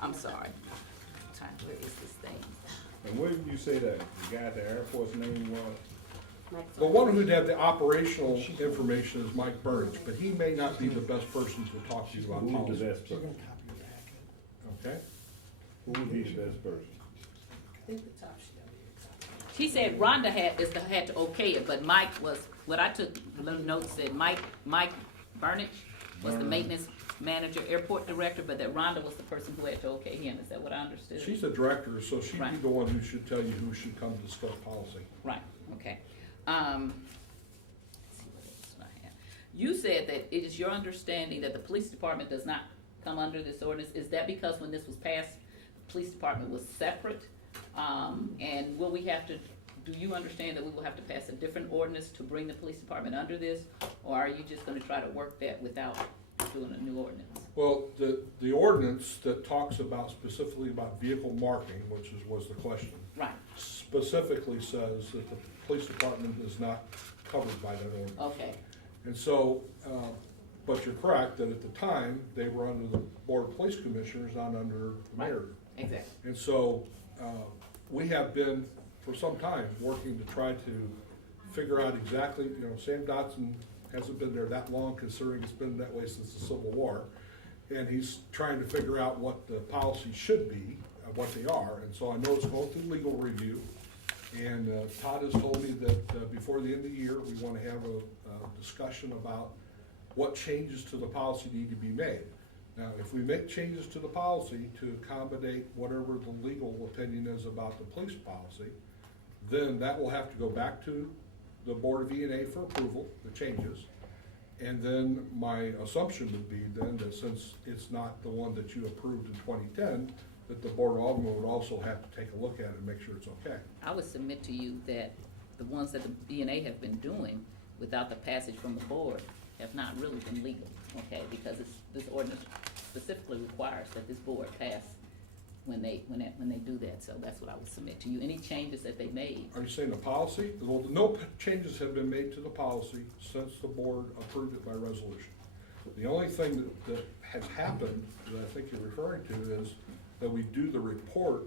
I'm sorry. Where is this thing? And what did you say that the guy at the Air Force name was? The one who'd have the operational information is Mike Burns, but he may not be the best person to talk to you about Who's the policy. best person? Okay? Who would be the best person? She said Rhonda had to okay it, but Mike was, what I took, little notes said Mike Burnich was the maintenance manager, airport director, but that Rhonda was the person who had to okay him. Is that what I understood? She's the director, so she'd be Right. the one who should tell you who should come discuss policy. Right, okay. Let's see what else I have. You said that it is your understanding that the police department does not come under this ordinance. Is that because when this was passed, the police department was separate? And will we have to, do you understand that we will have to pass a different ordinance to bring the police department under this? Or are you just gonna try to work that without doing a new ordinance? Well, the ordinance that talks about specifically about vehicle marking, which was the question, Right, specifically says that the police department is not covered by that ordinance. okay, And so, but you're correct, that at the time, they were under the Board of Police Commissioners, not under the mayor. exactly. And so, we have been, for some time, working to try to figure out exactly, Sam Dotson hasn't been there that long, considering it's been that way since the Civil War. And he's trying to figure out what the policy should be. what they are, and so I know it's going through legal review. And Todd has told me that before the end of the year, we want to have a discussion about what changes to the policy need to be made. Now, if we make changes to the policy to accommodate whatever the legal opinion is about the police policy, then that will have to go back to the Board of E&A for approval, the changes. And then my assumption would be then that since it's not the one that you approved in 2010, that the Board of Aldermen would also have to take a look at it and make sure it's okay. I would submit to you that the ones that the DNA have been doing without the passage from the board have not really been legal, okay? Because this ordinance specifically requires that this board pass when they do that, so that's what I would submit to you. Any changes that they made? Are you saying the policy? Well, no changes have been made to the policy since the board approved it by resolution. The only thing that has happened, that I think you're referring to, is that we do the report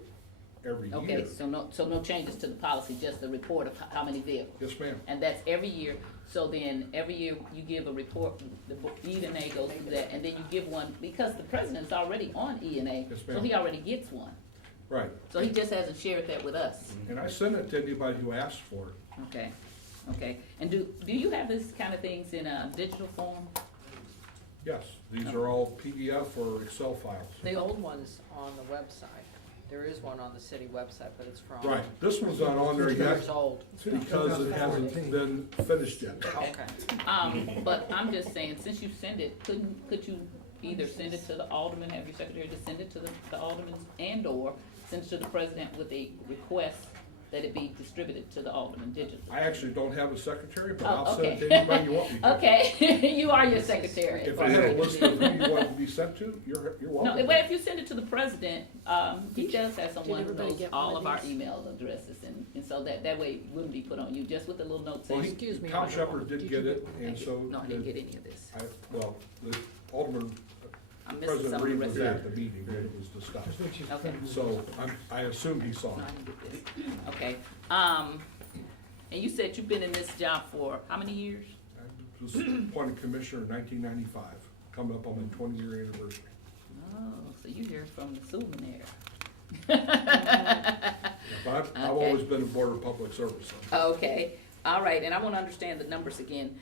every year. Okay, so no changes to the policy, just the report of how many vehicles? Yes, ma'am. And that's every year, so then every year you give a report, the E&A goes through that, and then you give one, because the president's already on E&A, Yes, so ma'am. he already gets one. Right. So he just hasn't shared that with us. And I send it to anybody who asks for it. Okay, okay. And do you have this kind of things in a digital form? Yes, these are all PDF or Excel files. The old one's on the website. There is one on the city website, but it's from. Right, this one's not on there yet Years old. because it hasn't been finished yet. Okay. But I'm just saying, since you send it, could you either send it to the alderman, have your secretary just send it to the aldermen, and/or send it to the president with a request that it be distributed to the alderman digitally? I actually don't have a secretary, but Oh, I'll send it okay. to anybody you want me to. Okay, you are your secretary. If I had a list of who you want to be sent to, you're No, welcome. well, if you send it to the president, he does have someone who everybody knows get one all of of our these? email addresses, and so that way it wouldn't be put on you, just with a little note Well, saying. Excuse me, Tom I don't Shepard know. did get it, and so. No, I didn't get any of this. Well, the Alderman, I'm missing some President of the Reed rest was of at it. the meeting when it was discussed. Okay. So I assume he saw No, I it. didn't get this. Okay, and you said you've been in this job for how many years? I was appointed commissioner in 1995, coming up on my 20-year anniversary. Oh, so you hear from the Sylvan era. But I've Okay. always been a Board of Public Service. So. Okay, all right, and I wanna understand the numbers again.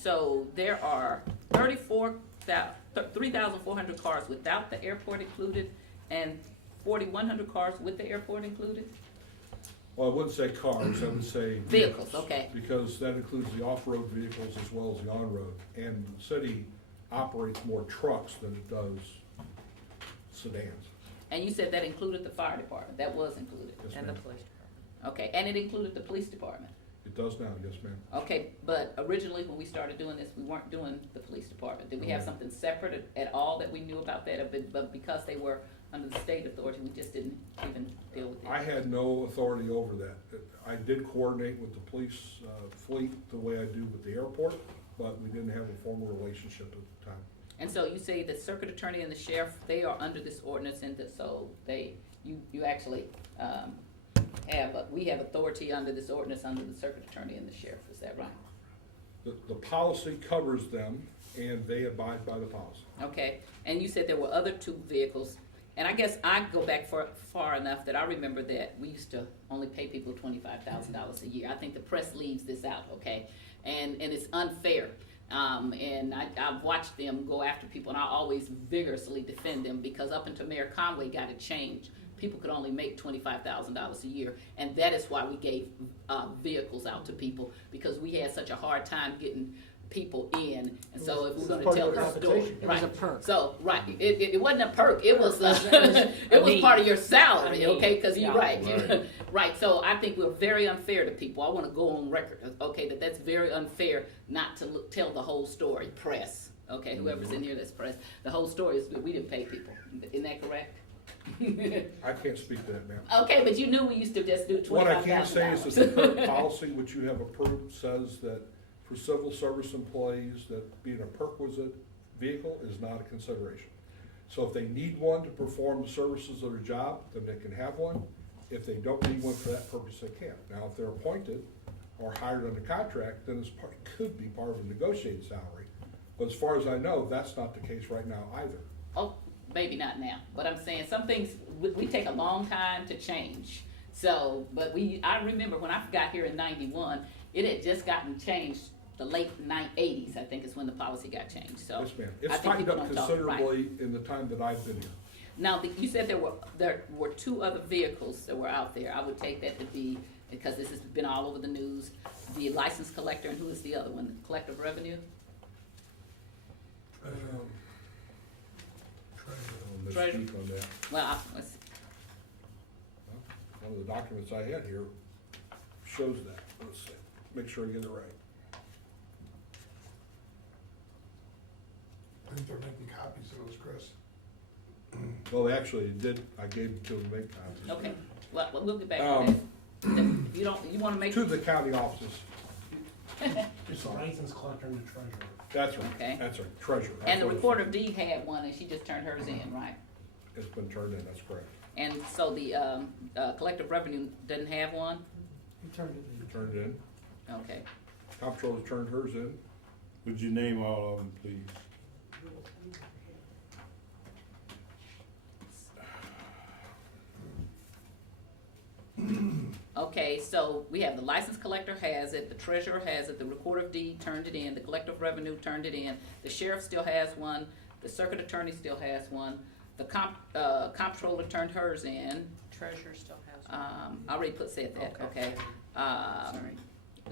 So there are 3,400 cars without the airport included, and 4,100 cars with the airport included? Well, I wouldn't say cars, I would say Vehicles, okay. Because that includes the off-road vehicles as well as the on-road. And the city operates more trucks than it does sedans. And you said that included the fire department, that was included? Yes, And the ma'am. police department. Okay, and it included the police department? It does now, yes, ma'am. Okay, but originally when we started doing this, we weren't doing the police department. Did we have No. something separate at all that we knew about that? But because they were under the state authority, we just didn't even deal with it? I had no authority over that. I did coordinate with the police fleet the way I do with the airport, but we didn't have a formal relationship at the time. And so you say the circuit attorney and the sheriff, they are under this ordinance, and that, so you actually, we have authority under this ordinance, under the circuit attorney and the sheriff, is that right? The policy covers them, and they abide by the policy. Okay, and you said there were other two vehicles, and I guess I go back far enough that I remember that we used to only pay people $25,000 a year. I think the press leaves this out, okay? And it's unfair. And I've watched them go after people, and I always vigorously defend them, because up until Mayor Conway got it changed, people could only make $25,000 a year, and that is why we gave vehicles out to people, because we had such a hard time getting people in, and so if we're gonna tell the story. It was a perk. So, right, it wasn't a perk, it was, it was part of your salary, okay, cause you're right. Right. Right, so I think we're very unfair to people, I wanna go on record, okay, that's very unfair not to tell the whole story, press, okay, whoever's in here that's press, the whole story is, we didn't pay people, isn't that correct? I can't speak to that, ma'am. Okay, but you knew we used to just do What I $25,000. can say is that the current policy which you have approved says that for civil service employees, that being a perquisite vehicle is not a consideration. So if they need one to perform the services of their job, then they can have one. If they don't need one for that purpose, they can't. Now, if they're appointed or hired under contract, then it could be part of a negotiated salary. But as far as I know, that's not the case right now either. Oh, maybe not now, but I'm saying some things, we take a long time to change. So, but I remember when I got here in 91, it had just gotten changed, the late 80s, I think is when the policy got changed, so. Yes, ma'am. I It's think tightened people up don't talk, right. considerably in the time that I've been here. Now, you said there were two other vehicles that were out there. I would take that to be, because this has been all over the news, the license collector, and who is the other one, the collective revenue? I'll Treasure. misspeak on that. Well, let's see. One of the documents I had here shows that. Let's see, make sure I get it right. I think they're making copies of those, Chris. Well, actually, it did, I gave it to them to make copies. Okay, well, we'll get back to that. If you don't, you wanna make. To the county offices. It's the license collector and the treasurer. That's right, Okay. that's right, treasurer. And the That's what recorder of deed had one, and she just turned hers in, right? It's been turned in, that's correct. And so the, collective revenue doesn't have one? Turned in. Okay. Comptroller's turned hers in. Would you name all of them, please? Okay, so we have the license collector has it, the treasurer has it, the recorder of deed turned it in, the collective revenue turned it in, the sheriff still has one, the circuit attorney still has one, the comptroller turned hers in. Treasurer still has one. I already said that, Okay. okay? Sorry.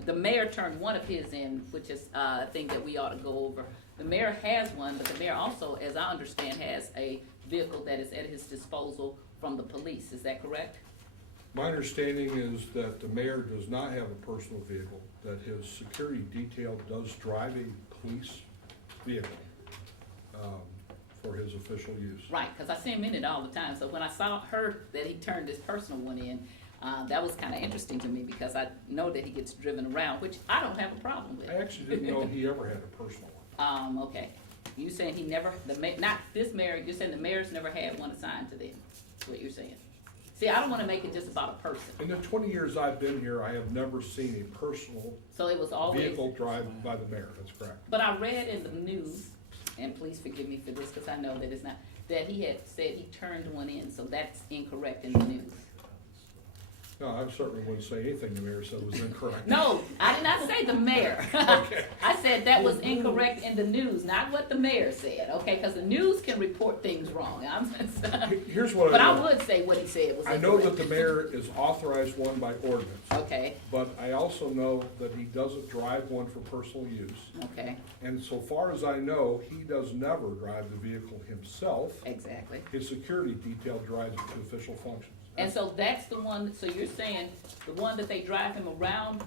The mayor turned one of his in, which is a thing that we ought to go over. The mayor has one, but the mayor also, as I understand, has a vehicle that is at his disposal from the police, is that correct? My understanding is that the mayor does not have a personal vehicle, that his security detail does drive a police vehicle for his official use. Right, because I see him in it all the time, so when I heard that he turned his personal one in, that was kind of interesting to me, because I know that he gets driven around, which I don't have a problem with. I actually didn't know he ever had a personal one. Okay, you saying he never, not this mayor, you're saying the mayor's never had one assigned to them, is what you're saying? See, I don't wanna make it just about a person, In the 20 years I've been here, I have never seen a personal so it was always. vehicle driven by the mayor, that's correct. But I read in the news, and please forgive me for this, because I know that it's not, that he had said he turned one in, so that's incorrect in the news. No, I certainly wouldn't say anything the mayor said was incorrect. No, I did not say the mayor. I said that was incorrect in the news, not what the mayor said, okay? Because the news can report things wrong. Here's what But I I know. would say what he said was I incorrect. know that the mayor is authorized one by ordinance, Okay, but I also know that he doesn't drive one for personal use. okay, And so far as I know, he does never drive the vehicle himself. exactly. His security detail drives it to official functions. And so that's the one, so you're saying the one that they drive him around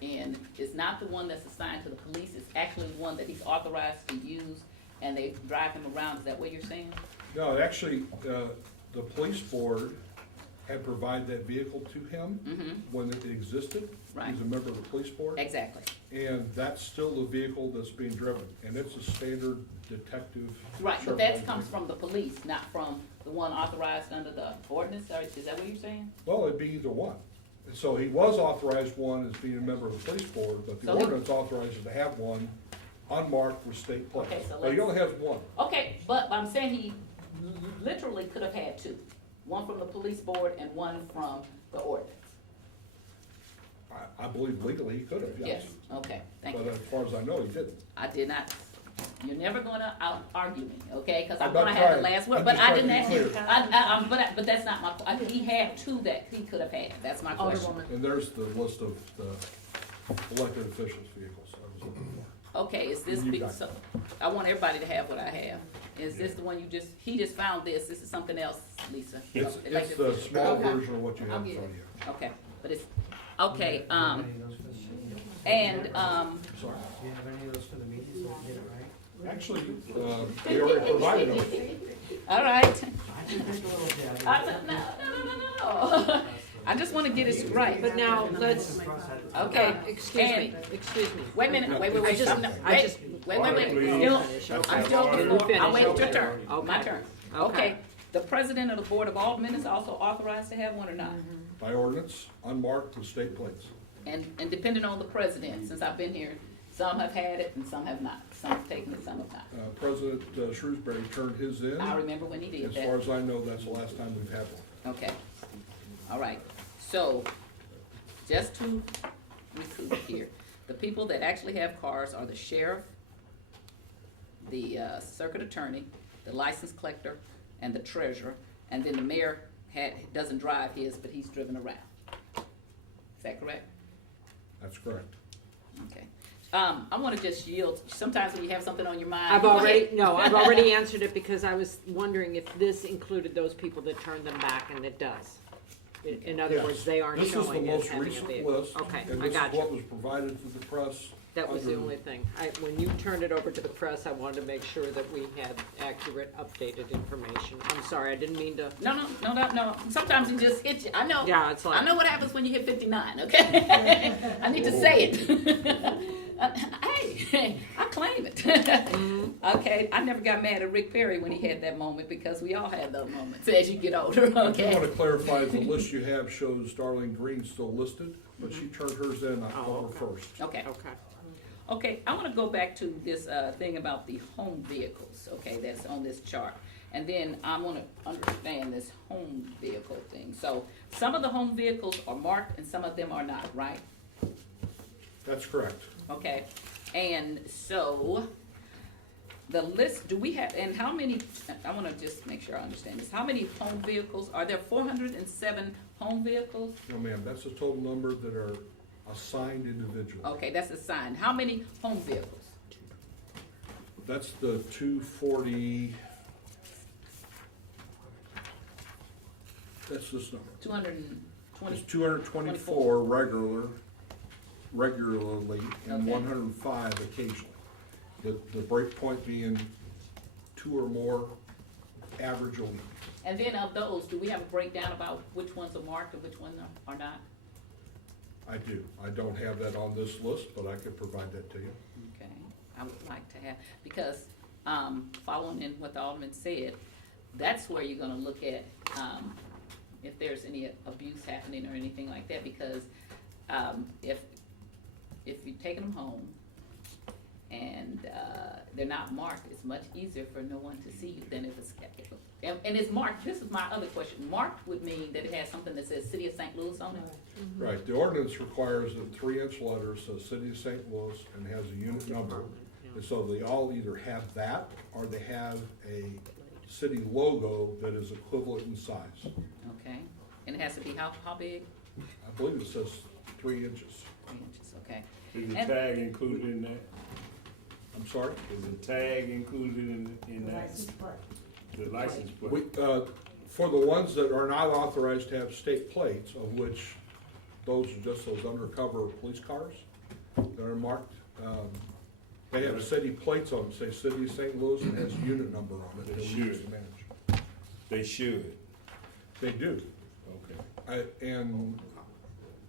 in is not the one that's assigned to the police, it's actually the one that he's authorized to use, and they drive him around, is that what you're saying? No, actually, the police board had provided that vehicle to him when it existed. Right. He's a member of the police board. Exactly. And that's still the vehicle that's being driven, and it's a standard detective. Right, but Chevrolet that comes vehicle. from the police, not from the one authorized under the ordinance, or is that what you're saying? Well, it'd be either one. So he was authorized one as being a member of the police board, but the So he- ordinance authorizes to have one unmarked with state plates. Okay, so Well, he let's- only has one. Okay, but I'm saying he literally could have had two, one from the police board and one from the ordinance. I believe legally he could have, yes. Yes, okay, thank But you. as far as I know, he didn't. I did not, you're never gonna out-argue me, okay? Cause I'm I'm not gonna have the trying. last word, I'm but just I trying to didn't be ask you, clear. but that's not my, he had two that he could have had, that's my question. And there's the list of the elected officials' vehicles I was looking for. Okay, is this, You got it. so, I want everybody to have what I have. Is this the one he just found this is something else, Lisa? It's Elected the official. small Okay. version of what you have I'll in get front of it. you. Okay, but it's, okay, Sorry. and, Do you have any of those for the meeting, so we get it right? Actually, we already provided them. all right. I think there's a little Debbie. No. I just wanna get it right. But now, let's, Okay, excuse me, and- excuse me. Wait a minute, wait, I just- I just- wait, Please. still, That's I'm all still, right. I'll wait your Okay. turn, my Okay. turn. Okay. Okay, the president of the board of aldermen is also authorized to have one or not? By ordinance, unmarked with state plates. And depending on the president, since I've been here, some have had it and some have not. some have taken it, some have not. President Shrewsbury turned his in. I remember when he did As that. far as I know, that's the last time we've had one. Okay, all right, so, just to recoup here, the people that actually have cars are the sheriff, the circuit attorney, the license collector, and the treasurer, and then the mayor doesn't drive his, but he's driven around. Is that correct? That's correct. Okay. I wanna just yield, sometimes when you have something on your mind. I've go already, ahead. no, I've already answered it because I was wondering if this included those people that turned them back, and it does. In other Yes. words, they aren't This is the showing as most having a recent vehicle. list, Okay, and I this got is what you. was provided to the press. That was the under- only thing. When you turned it over to the press, I wanted to make sure that we had accurate, updated information. I'm sorry, I didn't mean to. No. Sometimes it just hits you. I know. Yeah, it's like- I know what happens when you hit 59. Okay. I need to say it. Hey, I claim it. Okay. I never got mad at Rick Perry when he had that moment because we all had those moments as you get older. I do Okay. want to clarify, the list you have shows Darlene Green still listed, but she turned hers in October okay. 1st. Okay. Okay. Okay, I want to go back to this thing about the home vehicles, okay, that's on this chart. And then I want to understand this home vehicle thing. So some of the home vehicles are marked and some of them are not, right? That's correct. Okay, and so the list, do we have, and how many, I want to just make sure I understand this. How many home vehicles, are there 407 home vehicles? No, ma'am, that's the total number that are assigned individually. Okay, that's assigned. How many home vehicles? That's the 240, that's this number. 220? It's 224 regularly, and Okay. 105 occasionally. The break point being 2 or more average a week. And then of those, do we have a breakdown about which ones are marked and which ones are not? I do. I don't have that on this list, but I could provide that to you. Okay, I would like to have, because, following in what the Alderman said, that's where you're gonna look at, if there's any abuse happening or anything like that, because, if you're taking them home and, they're not marked, it's much easier for no one to see you than if it's, and it's marked, this is my other question, marked would mean that it has something that says City of St. Louis on it? Right, the ordinance requires that 3-inch letters says City of St. Louis and has a unit number. And so they all either have that or they have a city logo that is equivalent in size. Okay, and it has to be how big? I believe it says 3 inches. 3 inches, okay. Is the And- tag included in that? I'm sorry? Is the tag included in that? The license plate? We, for the ones that are not authorized to have state plates, of which those are just those undercover police cars that are marked, they have city plates on them, say City of St. Louis, and has a unit number on it. They that we use should. to manage. They should, They do. okay. And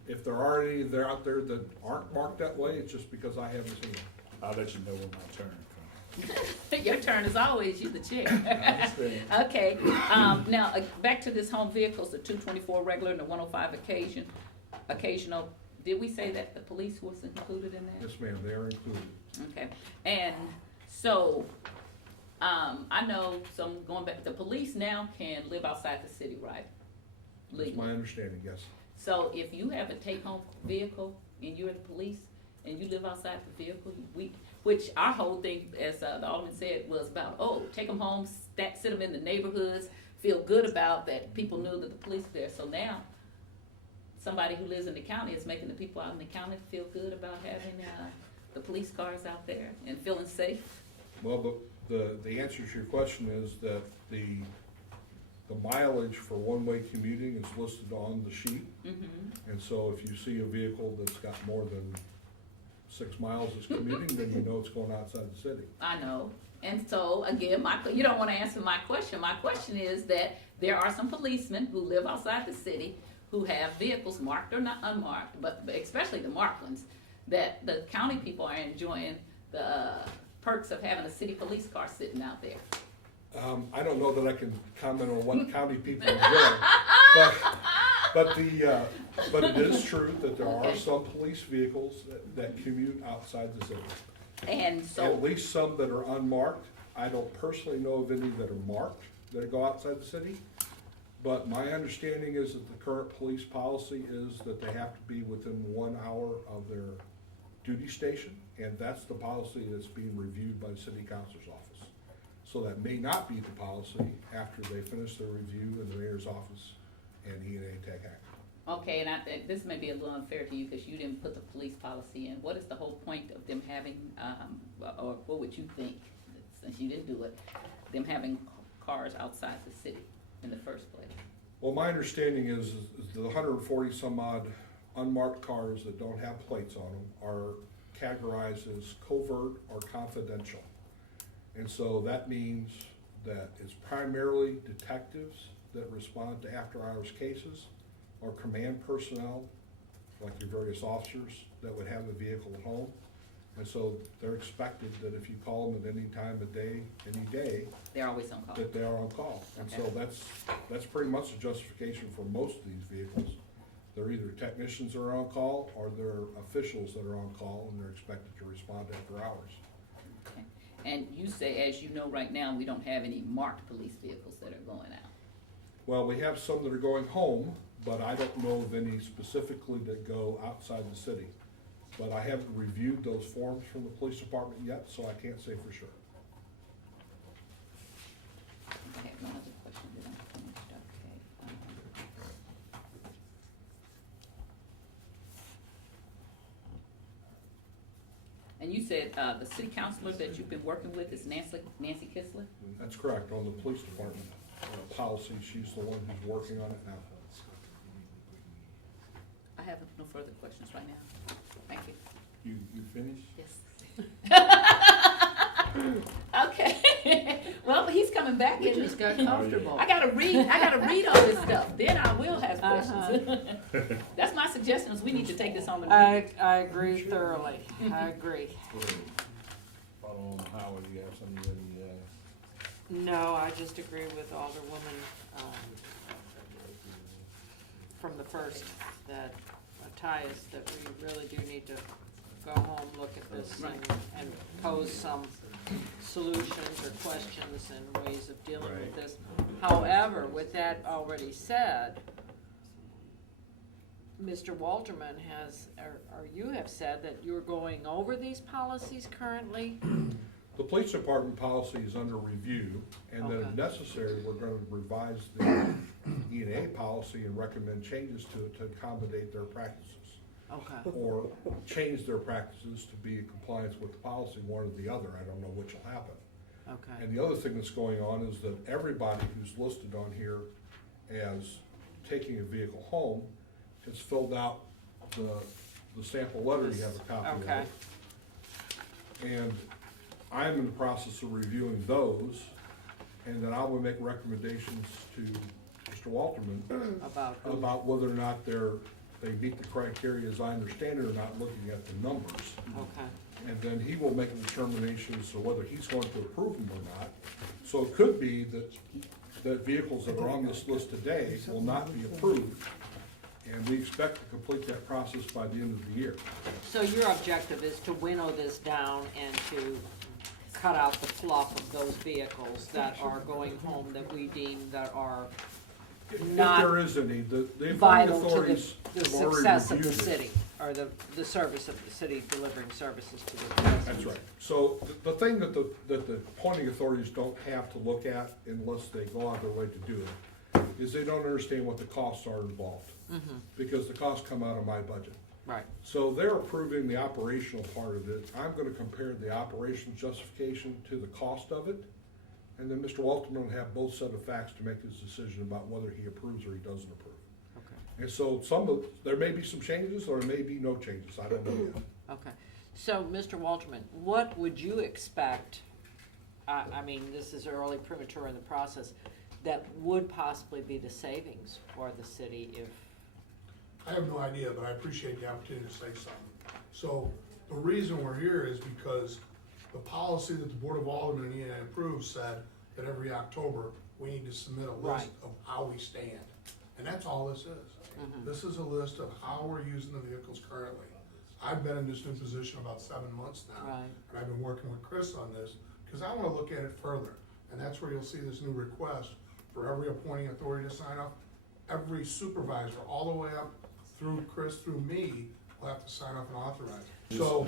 if there are any there out there that aren't marked that way, it's just because I haven't seen them. I'll let you know when my turn comes. Your turn is always, you the chair. I understand. Okay, now, back to this home vehicles, the 224 regular and the 105 occasional. Did we say that the police was included in that? Yes, ma'am, they are included. Okay, and so, I know some, going back, the police now can live outside the city, right? That's my Legally. understanding, yes. So if you have a take-home vehicle and you're the police and you live outside the vehicle, which our whole thing, as the Alderman said, was about, take them home, sit them in the neighborhoods, feel good about that people knew that the police were there. So now, somebody who lives in the county is making the people out in the county feel good about having the police cars out there and feeling safe. Well, the answer to your question is that the mileage for one-way commuting is listed on the sheet. Mm-hmm. And so if you see a vehicle that's got more than 6 miles it's commuting, then you know it's going outside the city. I know. And so, again, you don't want to answer my question. My question is that there are some policemen who live outside the city who have vehicles marked or not unmarked, but especially the marked ones, that the county people are enjoying the perks of having a city police car sitting out there. I don't know that I can comment on what county people enjoy, but it is true that there are some police vehicles that commute outside the city. And so. At least some that are unmarked. I don't personally know of any that are marked that go outside the city. But my understanding is that the current police policy is that they have to be within 1 hour of their duty station, and that's the policy that's being reviewed by the city councilor's office. So that may not be the policy after they finish their review in the mayor's office and E&A Tech Act. Okay, and I think this may be a little unfair to you because you didn't put the police policy in. What is the whole point of them having, or what would you think, since you didn't do it, them having cars outside the city in the first place? Well, my understanding is the 140 some odd unmarked cars that don't have plates on them are categorized as covert or confidential. And so that means that it's primarily detectives that respond to after-hours cases, or command personnel, like your various officers, that would have the vehicle at home. And so they're expected that if you call them at any time of day, any day, They're always on call. that they are on call. And so Okay. that's pretty much the justification for most of these vehicles. They're either technicians that are on call, or they're officials that are on call, and they're expected to respond after hours. Okay. And you say, as you know right now, we don't have any marked police vehicles that are going out. Well, we have some that are going home, but I don't know of any specifically that go outside the city. But I haven't reviewed those forms from the police department yet, so I can't say for sure. I have one other question that I'm finished, okay. And you said, the city councilor that you've been working with is Nancy Kistler? That's correct, on the police department policy, she's the one who's working on it now. I have no further questions right now. Thank you. You finished? Yes. Okay. Well, he's coming back. We isn't he? just got comfortable. I gotta read all this stuff, then I will have questions. That's my suggestion, is we need to take this home and read. I agree thoroughly, I agree. Follow on Howard, you have something No, I just agree with Alderwoman, from the first, that Matthias, that we really do need to go home, look at this and pose some solutions or questions and ways of dealing with this. However, with that already said, Mr. Walterman has, or you have said that you're going over these policies currently? The police department policy is under review, and then if Okay. necessary, we're gonna revise the E&A policy and recommend changes to it to accommodate their practices. Okay, Or change their practices to be in compliance with the policy, one or the other, I don't know which will happen. okay, And the other thing that's going on is that everybody who's listed on here as taking a vehicle home has filled out the sample letter you have a copy of. okay, And I'm in the process of reviewing those, and then I will make recommendations to Mr. Walterman about who? about whether or not they meet the criteria as I understand it, or not, looking at the numbers. Okay, And then he will make a determination as to whether he's going to approve them or not. So it could be that vehicles that are on this list today will not be approved. And we expect to complete that process by the end of the year. so your objective is to winnow this down and to cut out the fluff of those vehicles that are going home that we deem that are If not there is any, the employment vital to authorities the have already success of the reviewed it. city, or the service of the city delivering services to the residents. That's right. So the thing that the appointing authorities don't have to look at unless they go out of their way to do it, is they don't understand what the costs are involved. Because the costs come out of my budget. Right, So they're approving the operational part of it. I'm gonna compare the operational justification to the cost of it. And then Mr. Walterman will have both set of facts to make his decision about whether he approves or he doesn't approve. okay, And so there may be some changes, or there may be no changes, I don't know yet. okay. So, Mr. Walterman, what would you expect, I mean, this is early, premature in the process, that would possibly be the savings for the city if, I have no idea, but I appreciate the opportunity to say something. So the reason we're here is because the policy that the Board of Aldermen and ENA approved said that every October, we need to submit a list Right. of how we stand. And that's all this is. This is a list of how we're using the vehicles currently. I've been in this new position about 7 months now. Right. And I've been working with Chris on this, cause I wanna look at it further. And that's where you'll see this new request for every appointing authority to sign off. Every supervisor, all the way up through Chris, through me, will have to sign off and authorize. So,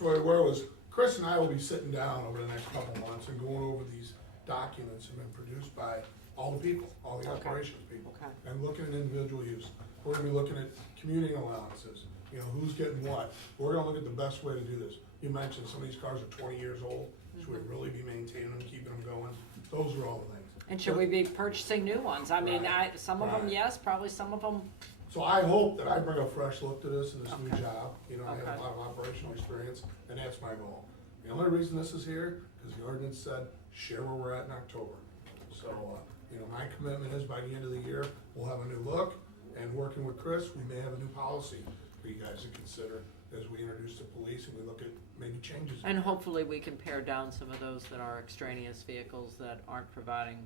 where it was, Chris and I will be sitting down over the next couple of months and going over these documents that have been produced by all the people, all the Okay. operations people. Okay. And looking at individual use. We're gonna be looking at commuting allowances, you know, who's getting what. We're gonna look at the best way to do this. You mentioned some of these cars are 20 years old, should we really be maintaining them, keeping them going? Those are all the things. And should we be purchasing new ones? I mean, Right, some of them, right. yes, probably some of them, So I hope that I bring a fresh look to this in this new Okay. job, you know, I have Okay. a lot of operational experience, and that's my goal. The only reason this is here, is the ordinance said, share where we're at in October. So, you know, my commitment is by the end of the year, we'll have a new look, and working with Chris, we may have a new policy for you guys to consider as we introduce the police and we look at maybe changes. and hopefully we can pare down some of those that are extraneous vehicles that aren't providing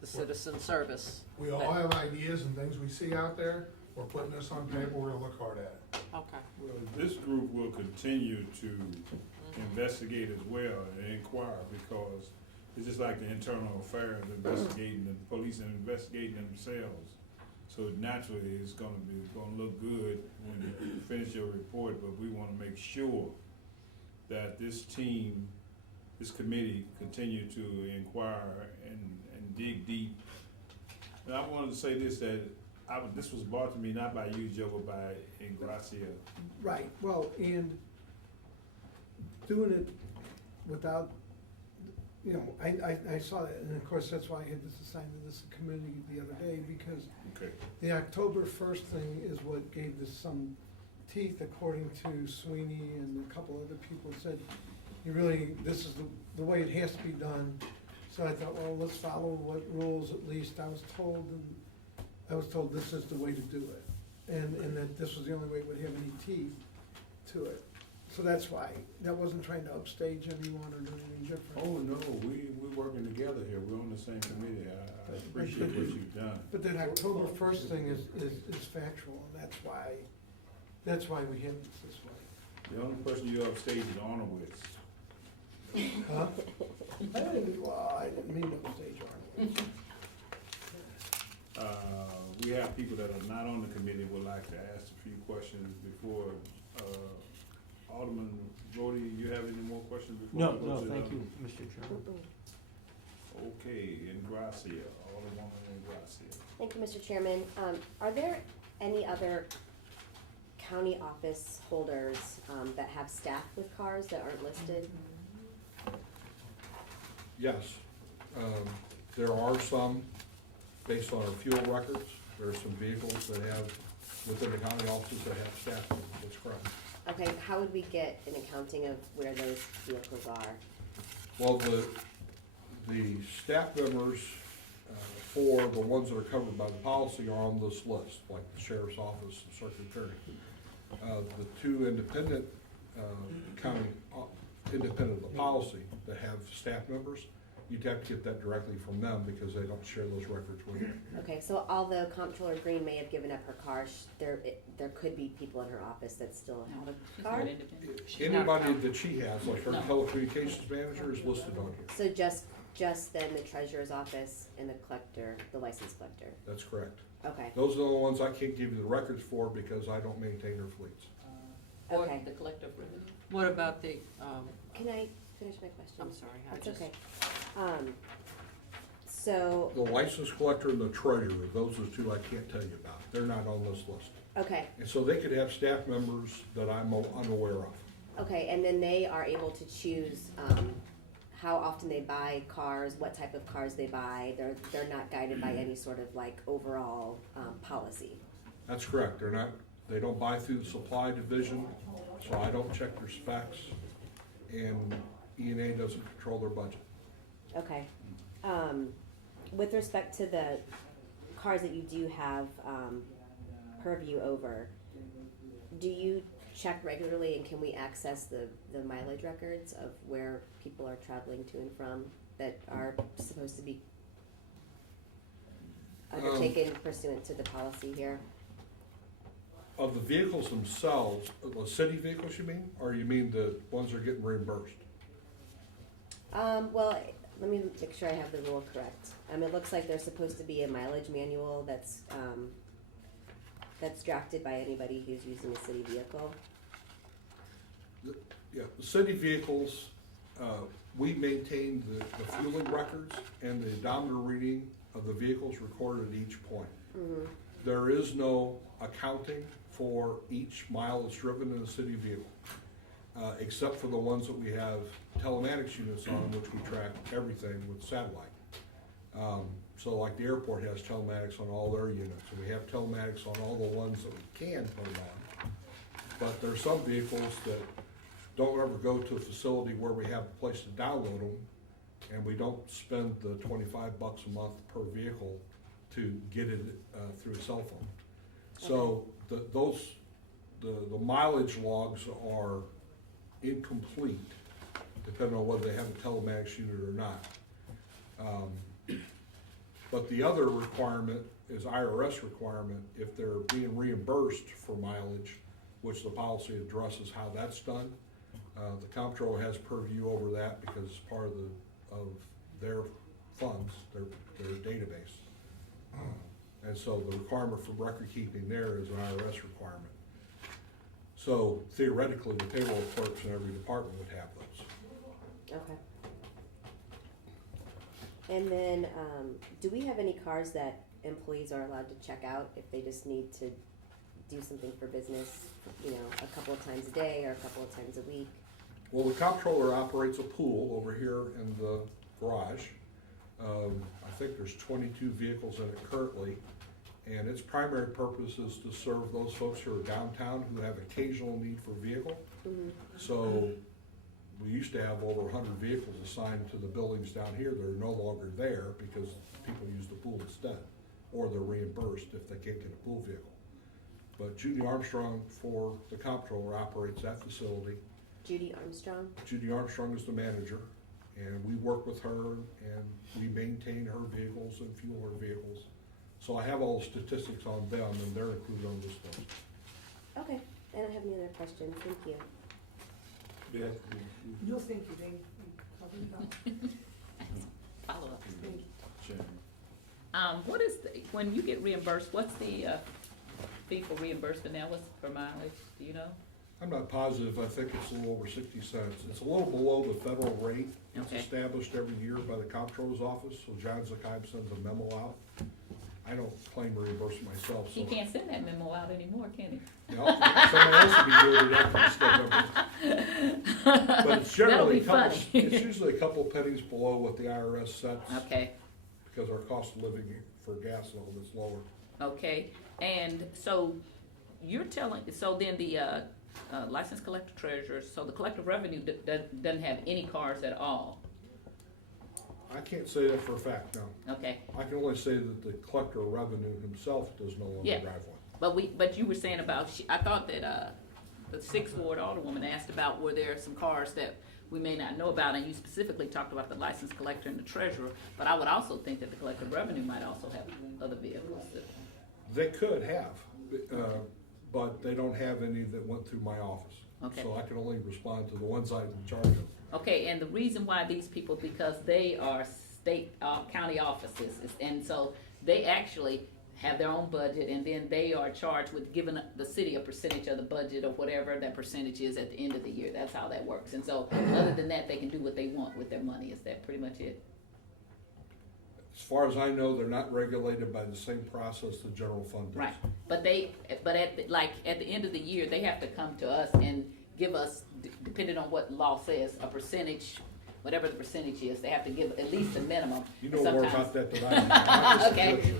the citizen service. We all have ideas and things we see out there, we're putting this on paper, we're gonna look hard at it. Okay, Well, this group will continue to investigate as well and inquire, because it's just like the internal affairs investigating, the police investigating themselves. So naturally, it's gonna look good when you finish your report, but we wanna make sure that this team, this committee continue to inquire and dig deep. And I wanted to say this, that this was brought to me not by you, Joe, but by Ingracia. Right, well, and doing it without, you know, I saw that, and of course, that's why I had this assigned to this committee the other day, because Okay. the October 1st thing is what gave this some teeth, according to Sweeney and a couple other people said, you really, this is the way it has to be done. So I thought, well, let's follow what rules at least I was told, and I was told this is the way to do it. And that this was the only way it would have any teeth to it. So that's why, that wasn't trying to upstage anyone or do anything different. Oh, no, we're working together here, we're on the same committee, I appreciate what you've done. But that October 1st thing is factual, and that's why we handled it this way. The only person you upstage is Arnowitz. Huh? I didn't mean to upstage Arnold. We have people that are not on the committee would like to ask a few questions before, Alderman Brody, you have any more questions before? No, we go no, to thank the- you, Mr. Chairman. Okay, Ingracia, Alderwoman Ingracia. Thank you, Mr. Chairman. Are there any other county office holders that have staff with cars that aren't listed? Yes, there are some, based on our fuel records, there are some vehicles that have, within the county offices that have staff, that's correct. Okay, how would we get an accounting of where those vehicles are? Well, the staff members, for the ones that are covered by the policy are on this list, like the sheriff's office and circuit attorney. The two independent, county, independent of the policy that have staff members, you'd have to get that directly from them because they don't share those records with you. Okay, so although Comptroller Green may have given up her car, there could be people in her office that still have a She's car? not independent. She's not Anybody counted. that she has, like her No. telecommunications manager is listed on here. So just then the treasurer's office and the collector, the license collector? That's correct. Okay, Those are the ones I can't give you the records for because I don't maintain their fleets. Or Okay. the collective revenue. what about the, can I finish my question? I'm sorry, I That's just. okay. So, The license collector and the treasurer, those are the two I can't tell you about. They're not on this list. okay, And so they could have staff members that I'm unaware of. okay, and then they are able to choose, how often they buy cars, what type of cars they buy, they're not guided by any sort of like overall, policy. That's correct. They don't buy through the supply division, so I don't check their specs. And E&A doesn't control their budget. Okay, with respect to the cars that you do have, purview over, do you check regularly and can we access the mileage records of where people are traveling to and from that are supposed to be undertaken pursuant to the policy here? Of the vehicles themselves, the city vehicles you mean, or you mean the ones that are getting reimbursed? Well, let me make sure I have the rule correct. It looks like there's supposed to be a mileage manual that's drafted by anybody who's using a city vehicle. Yeah, the city vehicles, we maintain the fueling records and the odometer reading of the vehicles recorded at each point. Mm-hmm. There is no accounting for each mile that's driven in a city vehicle, except for the ones that we have telematics units on, which we track everything with satellite. So like the airport has telematics on all their units, and we have telematics on all the ones that we can put it on. But there are some vehicles that don't ever go to a facility where we have a place to download them, and we don't spend the $25 a month per vehicle to get it through a cell phone. So the mileage logs are incomplete, depending on whether they have a telematics unit or not. But the other requirement is IRS requirement if they're being reimbursed for mileage, which the policy addresses how that's done. The comptroller has purview over that because it's part of their funds, their database. And so the requirement for record keeping there is an IRS requirement. So theoretically, the payroll clerks in every department would have those. Okay. And then, do we have any cars that employees are allowed to check out if they just need to do something for business, you know, a couple of times a day or a couple of times a week? Well, the comptroller operates a pool over here in the garage. I think there's 22 vehicles in it currently, and its primary purpose is to serve those folks who are downtown who have occasional need for a vehicle. Mm-hmm. So we used to have over 100 vehicles assigned to the buildings down here that are no longer there because people use the pool instead, or they're reimbursed if they can't get a pool vehicle. But Judy Armstrong for the comptroller operates that facility. Judy Armstrong? Judy Armstrong is the manager, and we work with her, and we maintain her vehicles and fuel her vehicles. So I have all the statistics on them, and they're included on this list. Okay, I don't have any other questions, thank you. No, thank you, Dave. Follow up. What is when you get reimbursed, what's the fee for reimbursement now? What's per mileage? Do you know? I'm not positive, I think it's a little over 60 cents. It's a little below the federal rate. It's Okay. established every year by the comptroller's office, so John Zakheim sends a memo out. I don't claim reimbursement myself, so. He can't send that memo out anymore, can he? You know, someone else will be doing it after the step up. But it's generally That'll be funny. it's usually a couple pennies below what the IRS sets. Okay, Because our cost of living for gas level is lower. okay. And so you're telling, so then the license collector treasurer, so the collective revenue doesn't have any cars at all? I can't say that for a fact, no. Okay, I can only say that the collector of revenue himself does no longer Yeah. drive one. but you were saying about, I thought that the Sixth Ward Alderwoman asked about were there some cars that we may not know about, and you specifically talked about the license collector and the treasurer, but I would also think that the collective revenue might also have other vehicles. They could have, but they don't have any that went through my office. Okay. So I can only respond to the ones I'm in charge of. Okay, and the reason why these people, because they are state, county offices, and so they actually have their own budget, and then they are charged with giving the city a percentage of the budget or whatever that percentage is at the end of the year. That's how that works. And so, other than that, they can do what they want with their money. Is that pretty much it? As far as I know, they're not regulated by the same process the general fund does. Right. But at the end of the year, they have to come to us and give us, depending on what law says, a percentage, whatever the percentage is. They have to give at least a minimum. You know more Sometimes- about that than I do.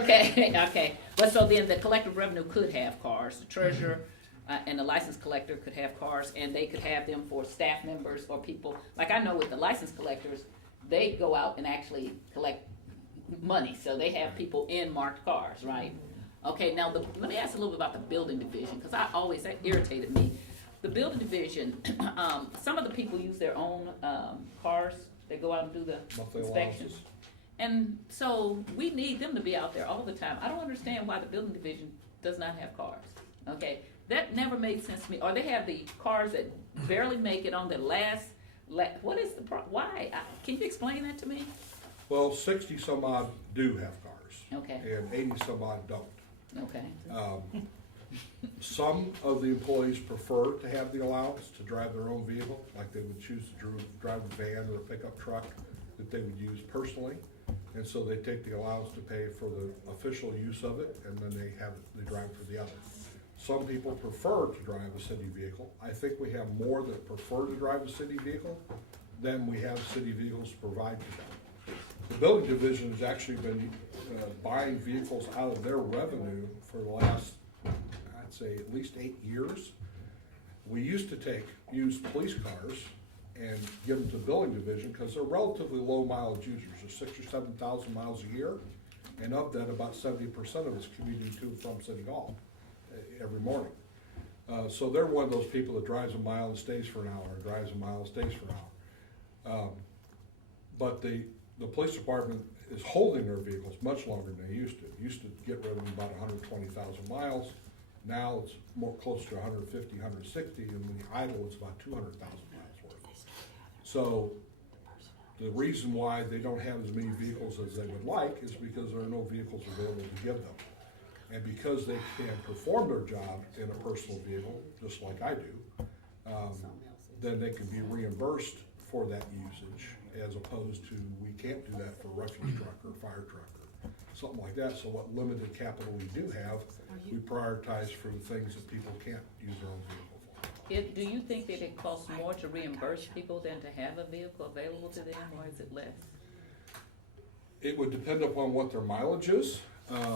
Okay. But so then the collective revenue could have cars, the treasurer and the license collector could have cars, and they could have them for staff members or people. Like I know with the license collectors, they go out and actually collect money, so they have people in marked cars, right? Okay, now let me ask a little bit about the building division, because that irritated me. The building division, some of the people use their own cars. They go out and do the Monthly inspection. allowances. And so we need them to be out there all the time. I don't understand why the building division does not have cars. Okay, that never made sense to me. Or they have the cars that barely make it on the last, what is the, why? Can you explain that to me? Well, 60 some odd do have cars. Okay. And 80 some odd don't. Okay, Some of the employees prefer to have the allowance to drive their own vehicle, like they would choose to drive a van or a pickup truck that they would use personally. And so they take the allowance to pay for the official use of it, and then they drive for the other. Some people prefer to drive a city vehicle. I think we have more that prefer to drive a city vehicle than we have city vehicles to provide to them. The building division has actually been buying vehicles out of their revenue for the last, I'd say, at least 8 years. We used to take used police cars and give them to the building division because they're relatively low mileage users. They're 6,000 or 7,000 miles a year, and of that, about 70% of it's commuting to and from City Hall every morning. So they're one of those people that drives a mile and stays for an hour, or drives a mile and stays for an hour. But the police department is holding their vehicles much longer than they used to. Used to get rid of them about 120,000 miles. Now it's more close to 150, 160, and when you idle, it's about 200,000 miles worth. So the reason why they don't have as many vehicles as they would like is because there are no vehicles available to give them. And because they can perform their job in a personal vehicle, just like I do, then they can be reimbursed for that usage, as opposed to we can't do that for a refuse truck or a fire truck or something like that. So what limited capital we do have, we prioritize for the things that people can't use their own vehicle for. do you think that it costs more to reimburse people than to have a vehicle available to them, or is it less? It would depend upon what their mileage is.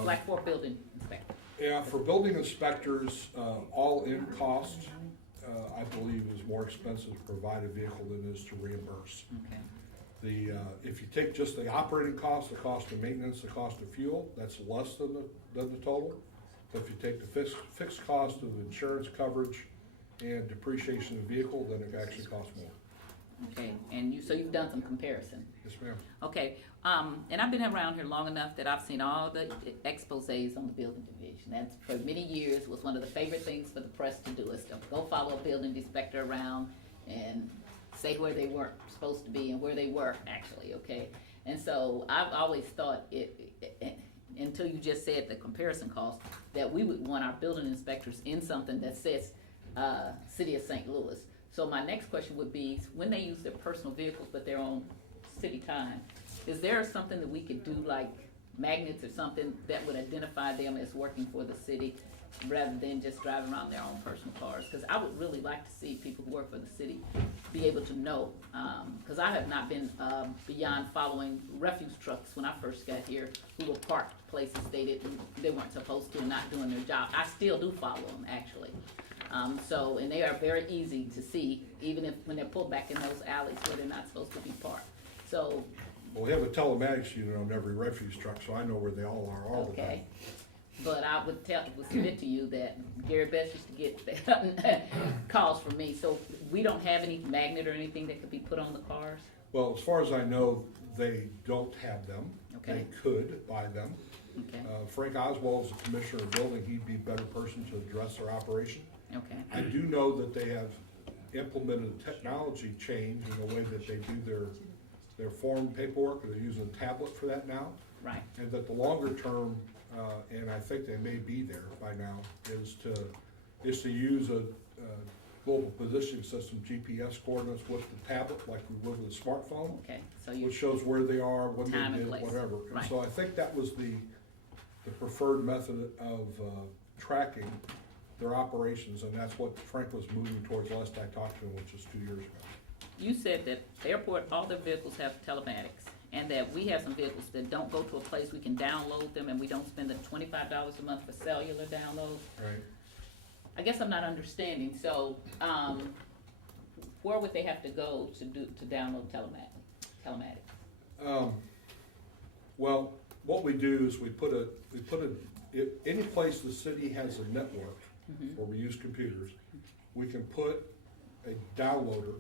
Like for a building inspector? Yeah, for building inspectors, all-in cost, I believe is more expensive to provide a vehicle than it is to reimburse. Okay. If you take just the operating cost, the cost of maintenance, the cost of fuel, that's less than the total. But if you take the fixed cost of insurance coverage and depreciation of the vehicle, then it actually costs more. Okay, and so you've done some comparison? Yes, ma'am. Okay, and I've been around here long enough that I've seen all the exposés on the building division. That's for many years was one of the favorite things for the press to do, is to go follow a building inspector around and say where they weren't supposed to be and where they were actually, okay? And so I've always thought until you just said the comparison cost, that we would want our building inspectors in something that says City of St. Louis. So my next question would be, when they use their personal vehicles but they're on city time, is there something that we could do, like magnets or something that would identify them as working for the city rather than just driving around their own personal cars? Because I would really like to see people who work for the city be able to know, because I have not been beyond following refuse trucks when I first got here who were parked places they weren't supposed to and not doing their job. I still do follow them, actually. And they are very easy to see, even when they're pulled back in those alleys where they're not supposed to be parked. So, Well, we have a telematics unit on every refuse truck, so I know where they all are all the time. okay. But I would submit to you that Gary Best used to get calls from me. So we don't have any magnet or anything that could be put on the cars? Well, as far as I know, they don't have them. Okay. They could buy them. Okay, Frank Oswald is the commissioner of building. He'd be a better person to address their operation. okay, I do know that they have implemented a technology change in the way that they do their form paperwork, or they're using a tablet for that now. right, And that the longer term, and I think they may be there by now, is to use a global positioning system, GPS coordinates with the tablet, like we would with a smartphone, okay. So you, which shows where they are, when Time they and did, place. whatever. And Right. so I think that was the preferred method of tracking their operations, and that's what Frank was moving towards last I talked to him, which was 2 years ago. you said that the airport, all their vehicles have telematics, and that we have some vehicles that don't go to a place we can download them, and we don't spend the $25 a month for cellular download. Right. I guess I'm not understanding, so, where would they have to go to download telematics? Well, what we do is we put any place the city has a network where we use computers, we can put a downloader,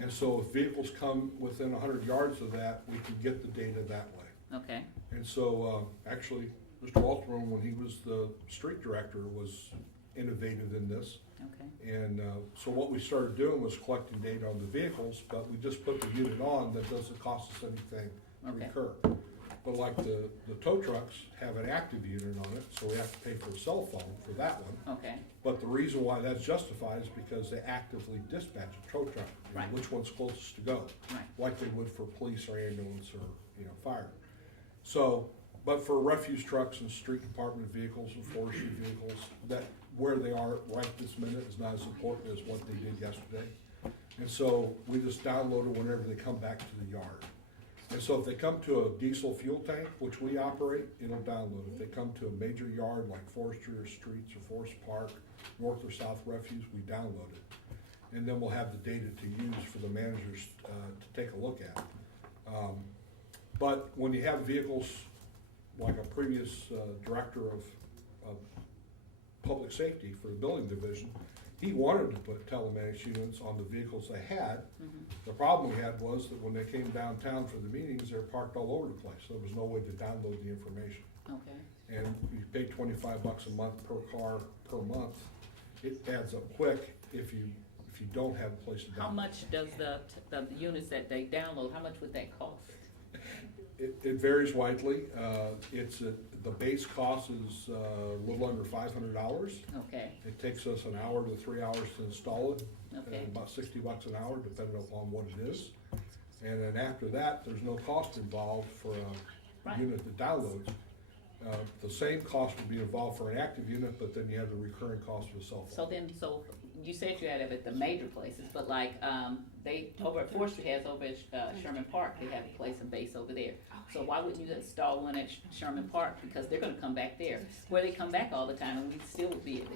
and so if vehicles come within 100 yards of that, we can get the data that way. Okay, And so, actually, Mr. Walterman, when he was the street director, was innovative in this. Okay, And so what we started doing was collecting data on the vehicles, but we just put the unit on that doesn't cost us anything to Okay. recur. But like the tow trucks have an active unit on it, so we have to pay for a cell phone for that one. okay, But the reason why that's justified is because they actively dispatch a tow truck, you know, Right. which one's closest to go, right, like they would for police or ambulance or, you know, fire. So, but for refuse trucks and street department vehicles and forestry vehicles, that, where they are right this minute is not as important as what they did yesterday. And so we just download it whenever they come back to the yard. And so if they come to a diesel fuel tank, which we operate, it'll download. If they come to a major yard like forestry or streets or forest park, north or south refuse, we download it. And then we'll have the data to use for the managers to take a look at. But when you have vehicles, like a previous director of public safety for the building division, he wanted to put telematics units on the vehicles they had. mhm, The problem we had was that when they came downtown for the meetings, they were parked all over the place. There was no way to download the information. okay. And you pay $25 a month per car per month. It adds up quick if you don't have a place to download. How much does the units that they download, how much would that cost? It varies widely. The base cost is a little under $500. Okay, It takes us an hour to 3 hours to install it, okay, and about $60 an hour, depending upon what it is. And then after that, there's no cost involved for a Right. unit that downloads. The same cost would be involved for an active unit, but then you have the recurring cost of a cell phone. so you said you had it at the major places, but like, they, over at Forestry has over at Sherman Park, they have a place and base over there. So why wouldn't you install one at Sherman Park, because they're gonna come back there, where they come back all the time, and we still would be there.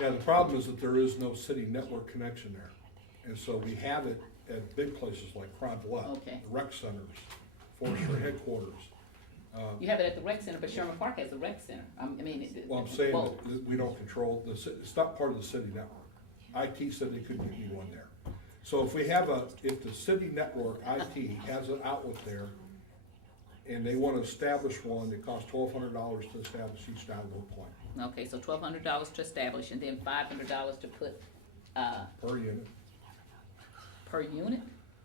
Yeah, the problem is that there is no city network connection there. And so we have it at big places like Crond Bluff, Okay. the rec centers, forestry headquarters. You have it at the rec center, but Sherman Park has a rec center, I mean. Well, I'm saying both. that we don't control, it's not part of the city network. IT said they couldn't give me one there. So if if the city network, IT, has an outlet there, and they wanna establish one, it costs $1,200 to establish each download point Okay, so $1,200 to establish, and then $500 to put, per unit, per unit?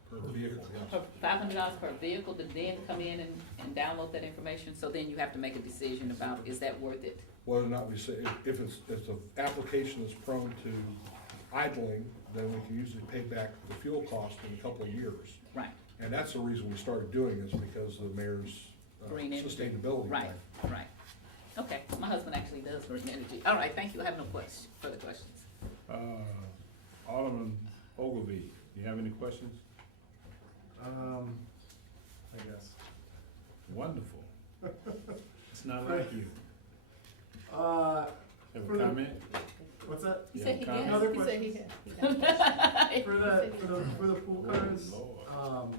per vehicle, yes. $500 per vehicle to then come in and download that information, so then you have to make a decision about, is that worth it? Whether or not we say, if it's an application that's prone to idling, then we can usually pay back the fuel cost in a couple of years. Right, And that's the reason we started doing this, because of the mayor's Green energy. sustainability. right, plan. right. Okay, my husband actually does green energy. All right, thank you, I have no further questions. Alderman Ogilvy, do you have any questions? I guess. Wonderful. It's not like you. Uh, Have For a the- comment? what's that? You have a comment? Another He said he question. had. For the pool cars, Lord.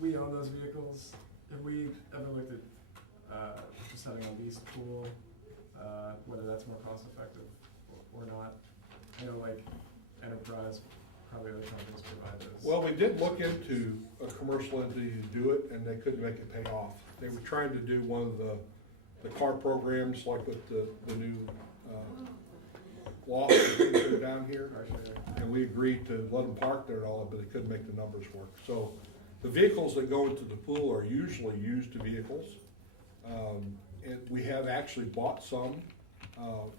we own those vehicles. Have we ever looked at, just having a leased pool, whether that's more cost effective or not? I know like Enterprise, probably other companies provide those. Well, we did look into a commercial entity to do it, and they couldn't make it pay off. They were trying to do one of the car programs, like with the new law that are down here. Car share. And we agreed to let them park there and all, but they couldn't make the numbers work. So the vehicles that go into the pool are usually used vehicles. And we have actually bought some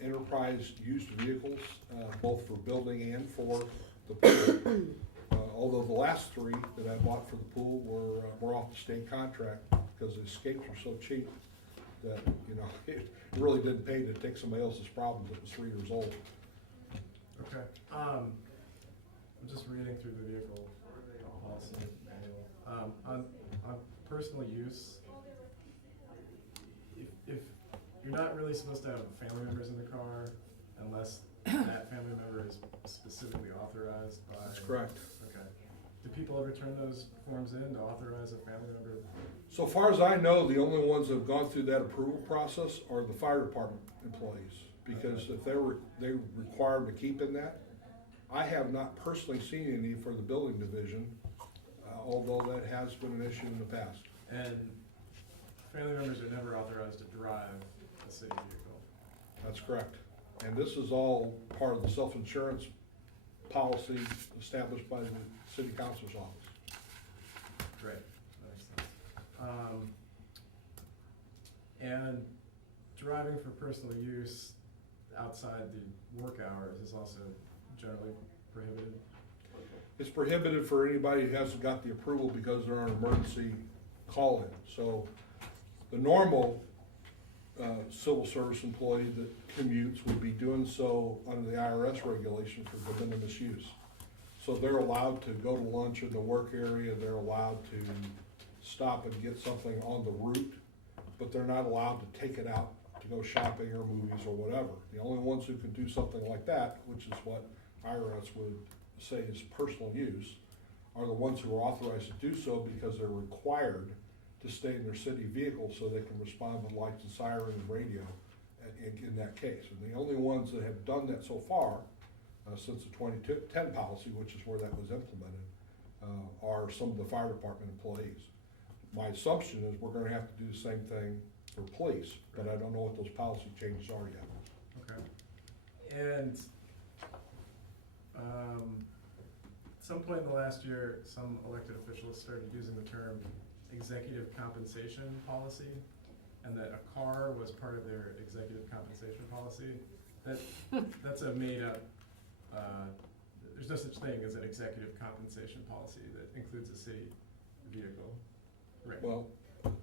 enterprise used vehicles, both for building and for the pool. Although the last three that I bought for the pool were off the state contract, because the escapes were so cheap that, you know, it really didn't pay to take somebody else's problems that was 3 years old. Okay, I'm just reading through the vehicle policy manual. On personal use, if you're not really supposed to have family members in the car unless that family member is specifically authorized by. That's correct. Okay. Do people ever turn those forms in to authorize a family member? So far as I know, the only ones that have gone through that approval process are the fire department employees. Because if they require them to keep in that, I have not personally seen any for the building division, although that has been an issue in the past. And family members are never authorized to drive a city vehicle. That's correct. And this is all part of the self-insurance policy established by the city council's office. Great, that makes sense. And driving for personal use outside the work hours is also generally prohibited? It's prohibited for anybody who hasn't got the approval because they're on emergency call-in. So the normal civil service employee that commutes would be doing so under the IRS regulation for de minimis use. So they're allowed to go to lunch in the work area, they're allowed to stop and get something on the route, but they're not allowed to take it out to go shopping or movies or whatever. The only ones who can do something like that, which is what IRS would say is personal use, are the ones who are authorized to do so because they're required to stay in their city vehicle so they can respond with lights and siren and radio in that case. And the only ones that have done that so far, since the 2010 policy, which is where that was implemented, are some of the fire department employees. My assumption is we're gonna have to do the same thing for police, but I don't know what those policy changes are yet. Okay. And, some point in the last year, some elected officials started using the term executive compensation policy, and that a car was part of their executive compensation policy. That's a made-up, there's no such thing as an executive compensation policy that includes a city vehicle, right? Well,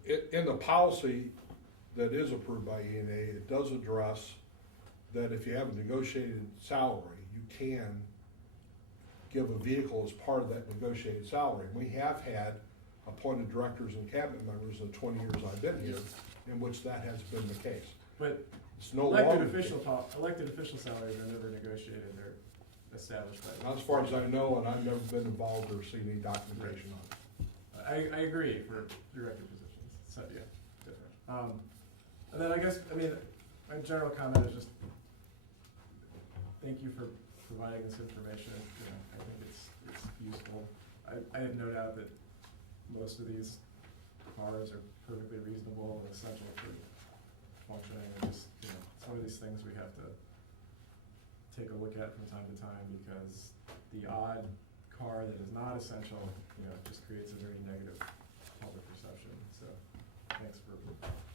in the policy that is approved by ENA, it does address that if you have a negotiated salary, you can give a vehicle as part of that negotiated salary. And we have had appointed directors and cabinet members in the 20 years I've been here, in which that has been the case. But It's no elected longer the official, case. elected official salaries are never negotiated, they're established by. Not as far as I know, and I've never been involved or seen any documentation on it. I agree for director positions, so, yeah, different. And then I guess, I mean, my general comment is just, thank you for providing this information, you know, I think it's useful. I have no doubt that most of these cars are perfectly reasonable and essential for functioning, and just, you know, it's one of these things we have to take a look at from time to time, because the odd car that is not essential, you know, just creates a very negative public perception, so thanks for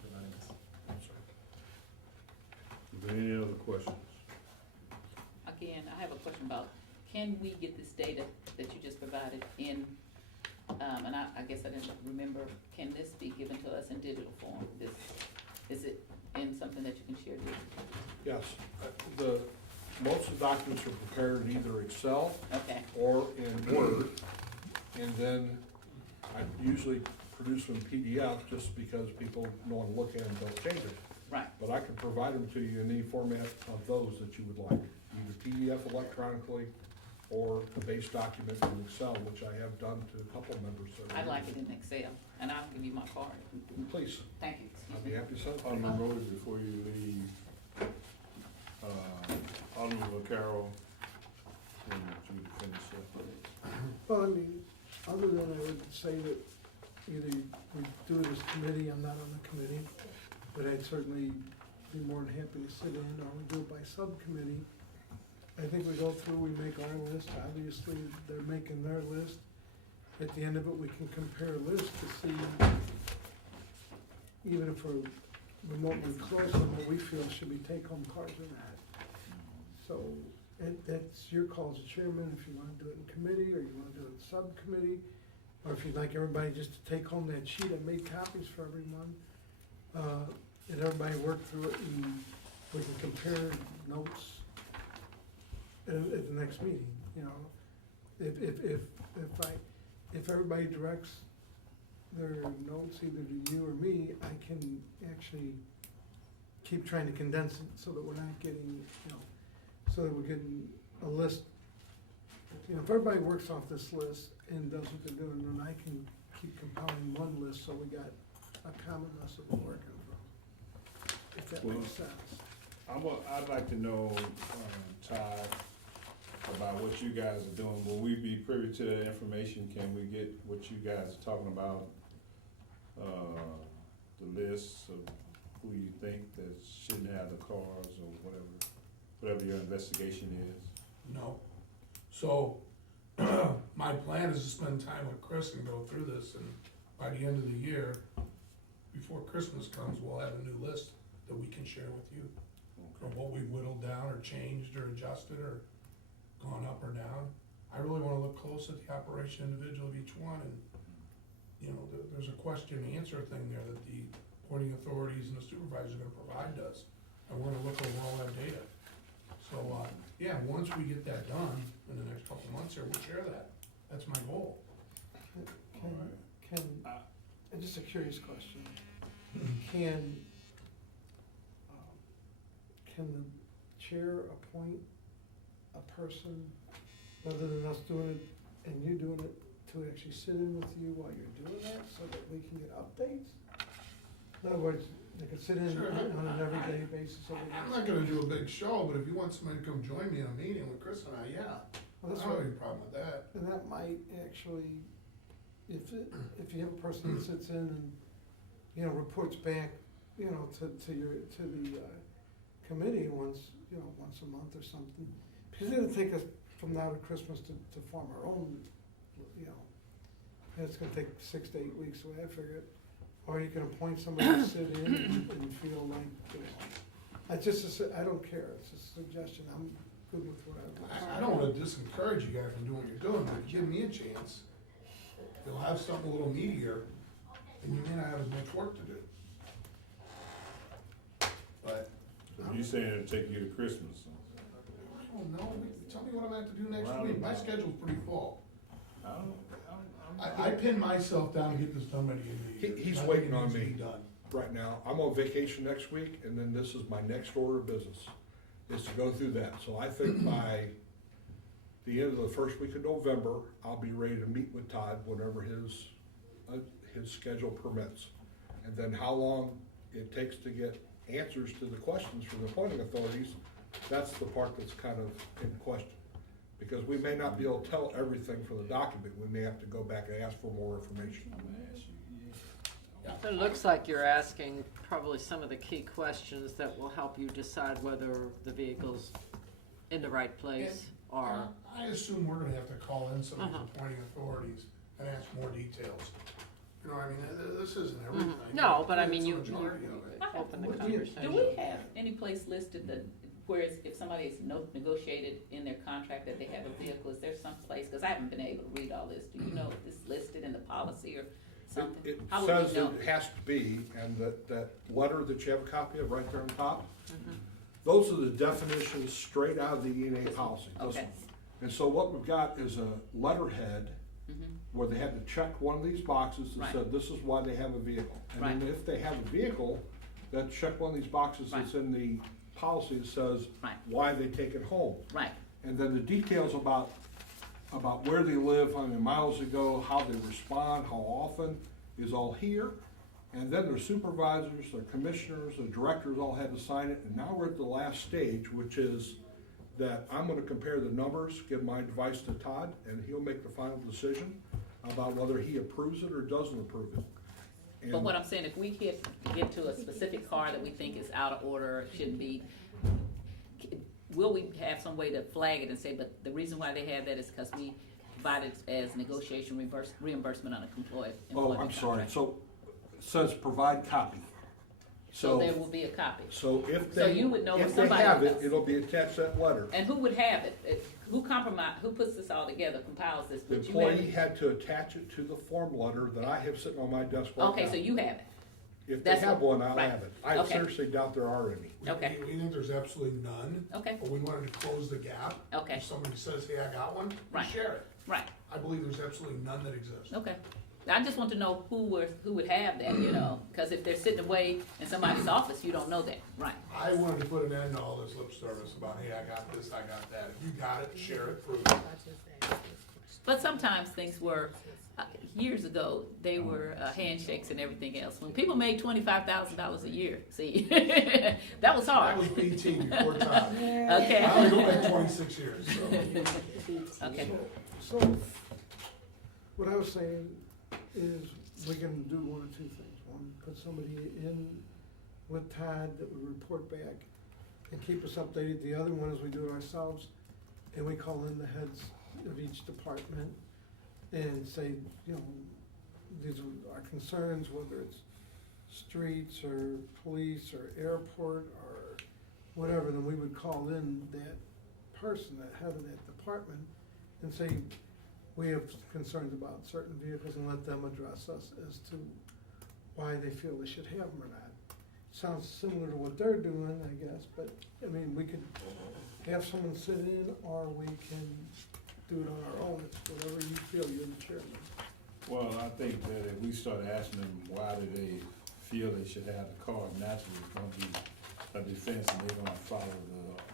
providing this. I'm sorry. Are there any other questions? Again, I have a question about, can we get this data that you just provided in, and I guess I didn't remember, can this be given to us in digital form? Is it in something that you can share digitally? Yes, most of the documents are prepared in either Excel Okay, or in Word, and then I usually produce them in PDF just because people don't want to look at them and don't change it. right, But I can provide them to you in any format of those that you would like, either PDF electronically or a base document in Excel, which I have done to a couple of members. that are- I'd like it in Excel, and I'll give you my card. Please, Thank you. I'd be happy to send it. Alderman Rhodes, before you leave, Alderman Vaccaro, and you finish up. Well, I mean, other than I would say that either we do it as committee, I'm not on the committee, but I'd certainly be more than happy to sit in, or we do it by subcommittee. I think we go through, we make our list, obviously, they're making their list. At the end of it, we can compare lists to see, even if we're remotely close on what we feel should be take-home cars or not. So, that's your call as chairman, if you wanna do it in committee, or you wanna do it in subcommittee, or if you'd like everybody just to take home that sheet, I made copies for everyone. And everybody work through it, and we can compare notes at the next meeting, you know. If everybody directs their notes either to you or me, I can actually keep trying to condense it so that we're not getting, you know, so that we're getting a list. You know, if everybody works off this list and does what they're doing, then I can keep compiling one list, so we got a common list that we're working from, if that makes sense. I'd like to know, Todd, about what you guys are doing. Will we be privy to that information? Can we get what you guys are talking about? The lists of who you think that shouldn't have the cars or whatever? whatever your investigation is? No. So, my plan is to spend time with Chris and go through this, and by the end of the year, before Christmas comes, we'll have a new list that we can share with you. Of what we whittled down, or changed, or adjusted, or gone up or down. I really wanna look close at the operation individual of each one, and, you know, there's a question and answer thing there that the appointing authorities and the supervisors are gonna provide us, and we're gonna look over all that data. So, yeah, once we get that done in the next couple of months here, we'll share that. That's my goal. And just a curious question, can the chair appoint a person, rather than us doing it and you doing it, to actually sit in with you while you're doing that, so that we can get updates? In other words, they could sit in Sure. on an everyday basis. I'm not gonna do a big show, but if you want somebody to come join me in a meeting with Chris and I, yeah, I Well, that's don't have what, any problem with that. and that might actually, if you have a person that sits in and, you know, reports back, you know, to the committee once a month or something. Because it'll take us from now to Christmas to form our own, you know, and it's gonna take 6 to 8 weeks, the way I figure it. Or you can appoint somebody to sit in and feel like, you know, I don't care, it's a suggestion, I'm good with what I've done. I don't wanna discourage you guys from doing what you're doing, but if you give me a chance, you'll have something a little meatier, and you may not have as much work to do. But, You saying it'll take you to Christmas? I don't know, tell me what I'm gonna have to do next week, my schedule's pretty full. I pin myself down to get this done by the end of the year. He's I think waiting it on needs to me. be done. Right now, I'm on vacation next week, and then this is my next order of business, is to go through that. So I think by the end of the first week of November, I'll be ready to meet with Todd whenever his schedule permits. And then how long it takes to get answers to the questions from the appointing authorities, that's the part that's kind of in question. Because we may not be able to tell everything from the document, we may have to go back and ask for more information. It looks like you're asking probably some of the key questions that will help you decide whether the vehicle's in the right place or. I assume we're gonna have to call in some of Uh-huh. these appointing authorities and ask more details. You know, I mean, this isn't everything. No, but I mean, It's a you majority of it. open the Do conversation. we have any place listed that, where if somebody is negotiated in their contract that they have a vehicle, is there some place, cause I haven't been able to read all this, do you know if it's listed in the policy or something? It How would says we know? it has to be, and that letter that you have a copy of right there on top, Mhm. those are the definitions straight out of the E&A policy. Those- Okay. And so what we've got is a letterhead Mhm. where they had to check one of these boxes that Right. said, this is why they have a vehicle. And then Right. if they have a vehicle, then check one of these boxes that's in the policy that says Right. why they take it home. Right, And then the details about where they live, how many miles they go, how they respond, how often, is all here. And then their supervisors, their commissioners, their directors all had to sign it, and now we're at the last stage, which is that I'm gonna compare the numbers, give my advice to Todd, and he'll make the final decision about whether he approves it or doesn't approve it. but And- what I'm saying, if we get to a specific car that we think is out of order, shouldn't be, will we have some way to flag it and say, but the reason why they have that is because we provided as negotiation reimbursement on a employee. Oh, I'm sorry, so, it says provide copy. So there will be a copy. So if So they, you would know if if they somebody have it, else. it'll be attached to that letter. And who would have it? Who puts this all together, compiles this? The Would you have employee it? had to attach it to the form letter that I have sitting on my desk right now. Okay, so you have it. If they that's have what- one, I'll right. have it. I Okay. seriously doubt there are any. Okay. We think there's absolutely none. Okay. But we wanted to close the gap. Okay. If somebody says, hey, I got one, we Right. share it. Right, I believe there's absolutely none that exists. okay. I just want to know who would have that, you know, because if they're sitting away in somebody's office, you don't know that, right? I wanted to put an end to all this lip service about, hey, I got this, I got that. If you got it, share it, prove it. But sometimes things were, years ago, they were handshakes and everything else. When people made $25,000 a year, see, that was That hard. was BT before time. Okay. I only go back 26 years, so. Okay, So, what I was saying is, we can do one of two things. One, put somebody in with Todd that would report back and keep us updated. The other one is we do it ourselves, and we call in the heads of each department and say, you know, these are our concerns, whether it's streets or police or airport or whatever, then we would call in that person, that head of that department, and say, we have concerns about certain vehicles, and let them address us as to why they feel they should have them or not. Sounds similar to what they're doing, I guess, but, I mean, we could have someone sit in, or we can do it on our own. It's whatever you feel, you're the chairman. Well, I think that if we start asking them why do they feel they should have the car, naturally it's gonna be a defense, and they're gonna follow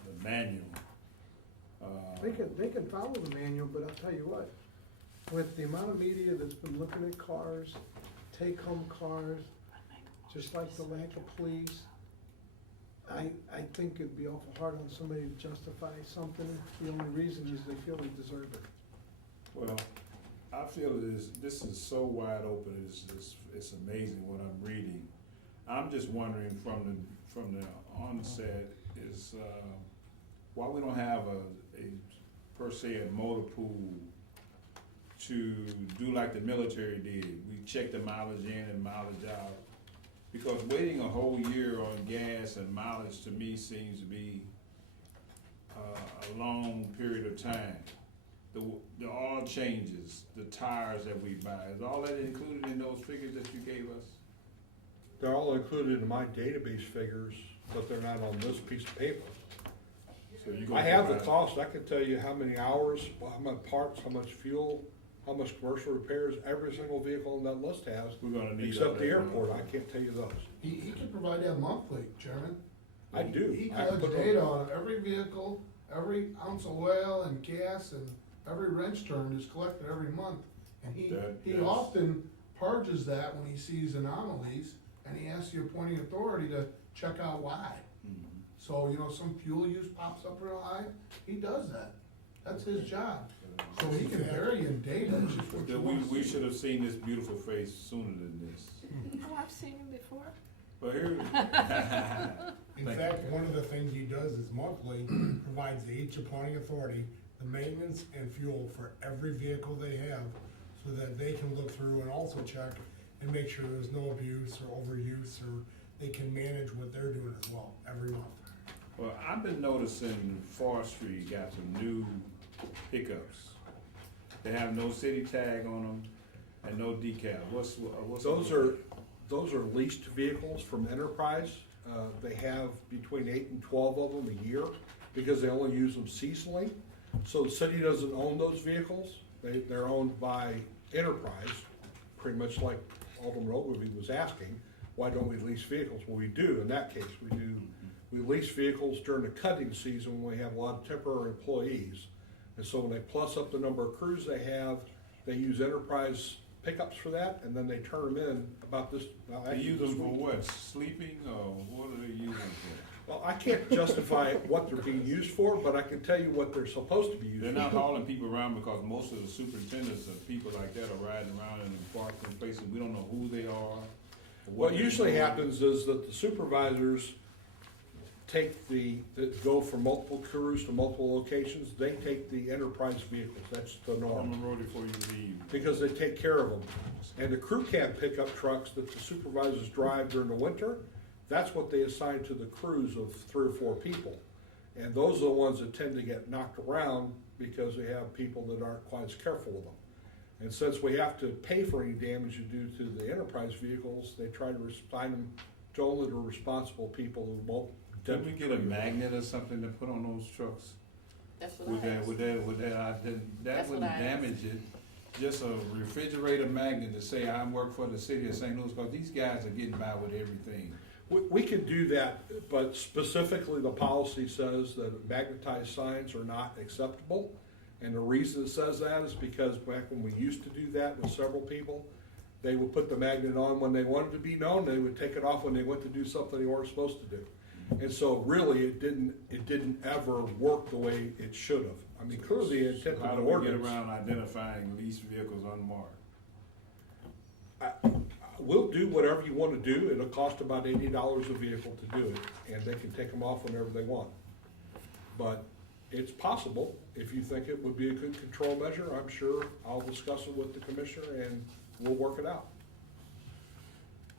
the manual. They can follow the manual, but I'll tell you what, with the amount of media that's been looking at cars, take-home cars, just like the lack of police, I think it'd be awful hard on somebody to justify something. The only reason is they feel they deserve it. Well, I feel this is so wide open, it's amazing what I'm reading. I'm just wondering from the onset is, why we don't have a per se a motor pool to do like the military did. We check the mileage in and mileage out. Because waiting a whole year on gas and mileage to me seems to be a long period of time. The oil changes, the tires that we buy, is all that included in those figures that you gave us? They're all included in my database figures, but they're not on this piece of paper. So you I have the cost, I can tell you how many hours, how much parts, how much fuel, how much commercial repairs every single vehicle on that list has. We're gonna need all Except the that airport, money. I can't tell you those. He can provide that monthly, Chairman. I do. He I collects put it on- data on every vehicle, every ounce of oil and gas, and every wrench turn is collected every month. And he That's- often purges that when he sees anomalies, and he asks the appointing authority to check out why. Mhm. So, you know, some fuel use pops up real high, he does that. That's his job. So he can vary in data, it's just what you Then want to we see. should have seen this beautiful face sooner than this. Oh, I've seen him before. But here, In Thank fact, you. one of the things he does is monthly, provides the each appointing authority the maintenance and fuel for every vehicle they have, so that they can look through and also check and make sure there's no abuse or overuse, or they can manage what they're doing as well, every month. well, I've been noticing Forestry got some new pickups. They have no city tag on them and no decal. What's Those are leased vehicles from Enterprise. They have between 8 and 12 of them a year because they only use them seasonally. So the city doesn't own those vehicles. They're owned by Enterprise, pretty much like Alderman Ogilvy was asking, why don't we lease vehicles? Well, we do, in that case, we do. We lease vehicles during the cutting season when we have a lot of temporary employees. And so when they plus up the number of crews they have, they use Enterprise pickups for that, and then they turn them in about this. They use them for what, sleeping, or what are they using for? Well, I can't justify what they're being used for, but I can tell you what they're supposed to be used for. They're not hauling people around because most of the superintendents and people like that are riding around in parking places, we don't know who they are. What they're usually doing. happens is that the supervisors that go from multiple crews to multiple locations, they take the Enterprise vehicles, that's the On norm, the road before you leave. because they take care of them. And the crew cab pickup trucks that the supervisors drive during the winter, that's what they assign to the crews of 3 or 4 people. And those are the ones that tend to get knocked around because they have people that aren't quite as careful with them. And since we have to pay for any damage you do to the Enterprise vehicles, they try to assign them to only the responsible people who won't. Can we get a magnet or something to put on those trucks? That's what I asked. That That's what wouldn't I damage it. Just a refrigerator magnet to say I work for the city of St. Louis, because these guys are getting by with everything. We can do that, but specifically the policy says that magnetized signs are not acceptable. And the reason it says that is because back when we used to do that with several people, they would put the magnet on when they wanted to be known, they would take it off when they went to do something they weren't supposed to do. And so really, it didn't ever work the way it should have. I mean, clearly the intent How of do the we get ordinance. around identifying leased vehicles unmarked? we'll do whatever you wanna do, it'll cost about $80 a vehicle to do it, and they can take them off whenever they want. But it's possible, if you think it would be a good control measure, I'm sure I'll discuss it with the commissioner and we'll work it out.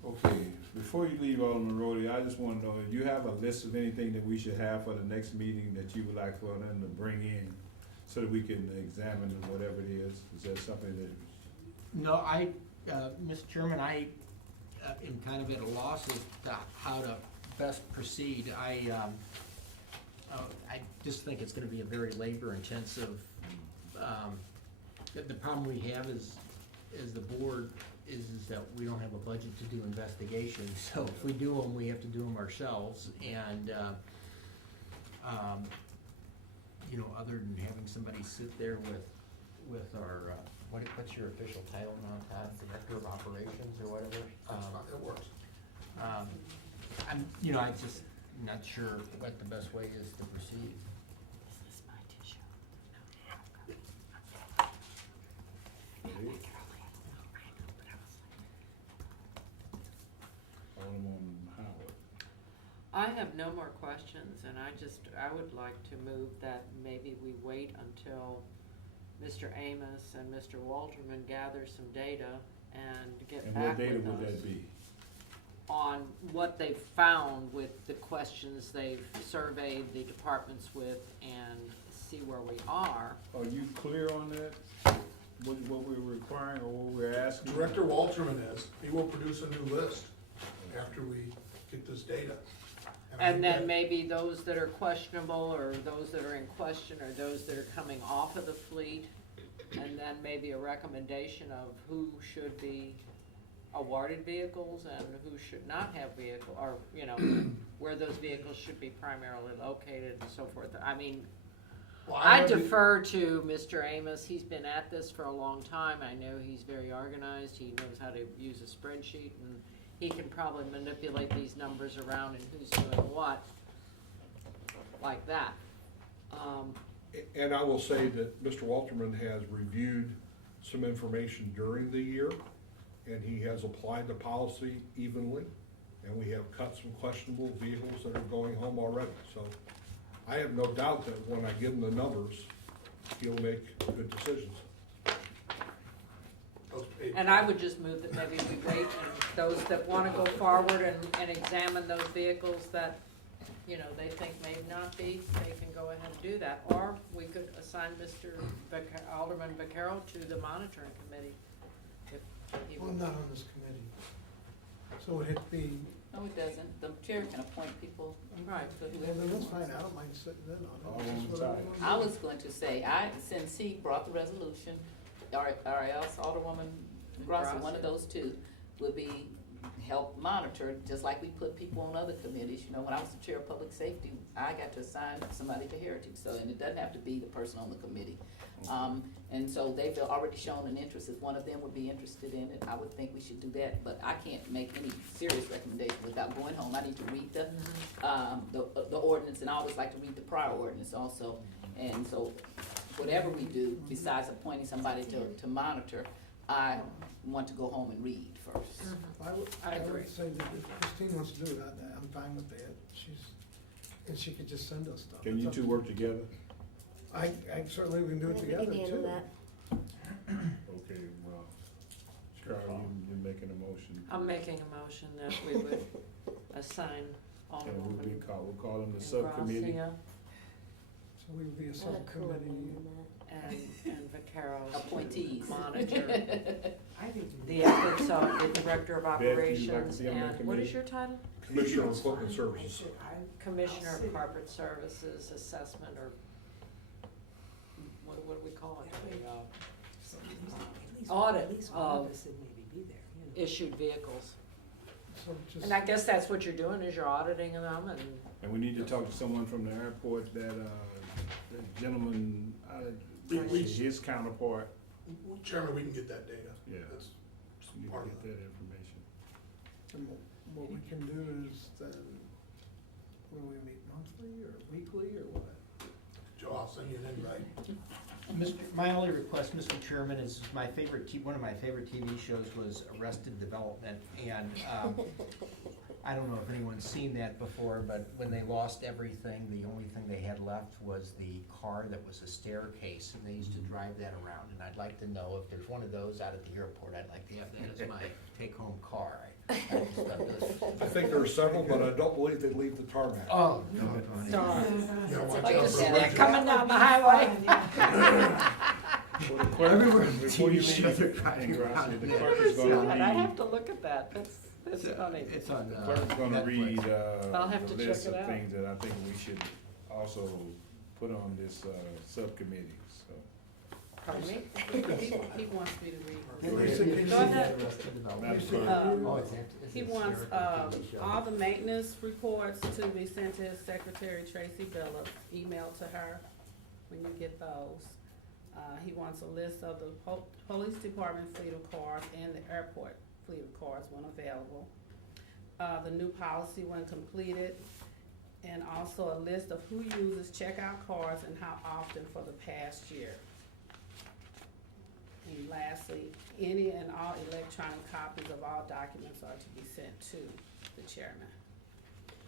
Okay, before you leave, Alderman Rhodey, I just wanna know, if you have a list of anything that we should have for the next meeting that you would like for them to bring in, so that we can examine whatever it is that something that? No, Mr. Chairman, I am kind of at a loss as to how to best proceed. I just think it's gonna be a very labor-intensive, the problem we have is the board is that we don't have a budget to do investigations. So if we do them, we have to do them ourselves, and, you know, other than having somebody sit there with our, what's your official title now, Todd? Director of Operations or whatever? It works. I'm just not sure what the best way is to proceed. Alderman Howard. I have no more questions, and I would like to move that maybe we wait until Mr. Amos and Mr. Walterman gather some data and get And back what data with would us that be? on what they've found with the questions they've surveyed the departments with and see where we are. Are you clear on that? What we're requiring or what we're asking? Director Walterman is, he will produce a new list after we get this data. I And think then that- maybe those that are questionable, or those that are in question, or those that are coming off of the fleet. And then maybe a recommendation of who should be awarded vehicles and who should not have vehicle, or, you know, where those vehicles should be primarily located and so forth. I mean, Well, I have the- defer to Mr. Amos. He's been at this for a long time. I know he's very organized. He knows how to use a spreadsheet, and he can probably manipulate these numbers around and who's doing what, like that. And I will say that Mr. Walterman has reviewed some information during the year, and he has applied the policy evenly, and we have cut some questionable vehicles that are going home already. So I have no doubt that when I give him the numbers, he'll make good decisions. those paid- And I would just move that maybe we wait, and those that wanna go forward and examine those vehicles that, you know, they think may not be, they can go ahead and do that. Or we could assign Alderman Vaquero to the monitoring committee, if he Well, I'm would. not on this committee. So it'd be, No, it doesn't. The chair can appoint people. Right. to well, whoever then he that's wants. fine, I don't mind sitting in on All it. That's on what side. wanna I do. was going to say, since he brought the resolution, or else Alderwoman Grossi, one of those two, would be help monitor, just like we put people on other committees. You know, when I was the chair of public safety, I got to assign somebody to heritage, so, and it doesn't have to be the person on the committee. And so they've already shown an interest. If one of them would be interested in it, I would think we should do that, but I can't make any serious recommendation without going home. I need to read the ordinance, and I always like to read the prior ordinance also. And so, whatever we do, besides appointing somebody to monitor, I want to go home and read first. I I agree. would say that if Christine wants to do it, I'm fine with that. And she could just send us stuff. Can you two work together? I certainly we can do it Yeah, we together can handle too. that. Okay, well, Charlie, you're making a motion. I'm making a motion that we would assign And Alderwoman we'll call them the subcommittee. Gracia So we would be a What a cool subcommittee. name, that. and Vaquero Appointees. monitor the efforts of the Director of Beth, would you like to Operations be on that and, what is committee? your title? Commissioner of Equipment Services. Commissioner of Corporate Services Assessment, or what do we call it? Audit of issued vehicles. So just, And I guess that's what you're doing, is you're auditing them, And we need to talk to someone from the airport, that gentleman, his counterpart, Chairman, we can get that data. yeah, That's we need to part of get that information. and what we can do is then, when we meet monthly or weekly or what? Joe, I'll send you an invite. My only request, Mr. Chairman, is my favorite, one of my favorite TV shows was Arrested Development, and, I don't know if anyone's seen that before, but when they lost everything, the only thing they had left was the car that was a staircase, and they used to drive that around, and I'd like to know if there's one of those out at the airport, I'd like to have that as my take-home car. I think there are several, but I don't believe they leave the tarmac. Oh, Yeah, watch Like out you for see that emergency. coming down the highway? Well, the clerk- Everywhere before you TV show they're leave, driving Ingrassia, around. the clerk is gonna I read, have to look at that, that's funny. It's on, the clerk's gonna Netflix. read, I'll have the to check list it of out. things that I think we should also put on this, subcommittee, so. Pardon me? He wants me to read. Go He said, ahead. can you Go ahead. Madam You Clerk. said- Oh, it's empty. It's He a wants, hysterical TV show. all the maintenance reports to be sent to his secretary, Tracy Billups, email to her when you get those. He wants a list of the police department fleet of cars and the airport fleet of cars when available. The new policy when completed, and also a list of who uses checkout cards and how often for the past year. And lastly, any and all electronic copies of all documents are to be sent to the chairman,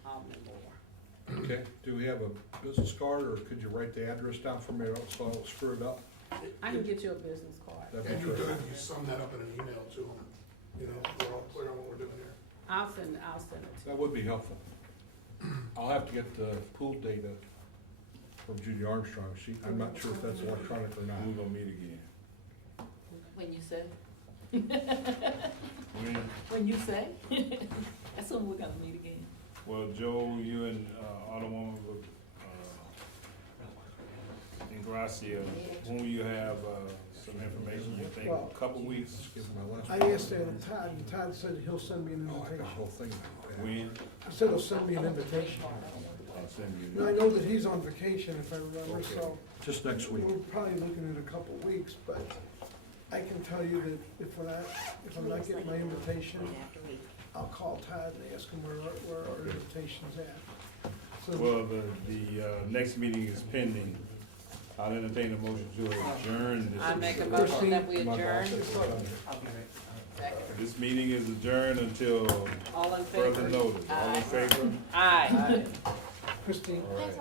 Alderman Moore. Okay, do we have a business card, or could you write the address down for me so I don't screw it up? I can get you a business card. That'd And be you terrific. could, you sum that up in an email to them, you know, we're all clear on what we're doing here. I'll send it to you. That would be helpful. I'll have to get the pool data from Judy Armstrong. I'm not sure if that's electronic or not. We're gonna meet again. When you say? When, When you say? That's when we're gonna meet again. well, Joe, you and, Alderwoman, Ingrassia, when you have, some information, you think a couple weeks? Give them my last. I asked that of Todd, and Todd said he'll send me an Oh, I got the invitation. whole thing now. When? I said he'll send me an invitation. I'll send you. And I know that he's on vacation, if I remember, so Just next week. we're probably looking at a couple weeks, but I can tell you that if I'm not getting my invitation, I'll call Todd and ask him where our invitation's at. So, Well, the next meeting is pending. I'll entertain a motion to adjourn I this. make a motion that we My adjourn. boss said it's done. This meeting is adjourned until All in further favor? notice. All in favor? Aye. Christine? All right.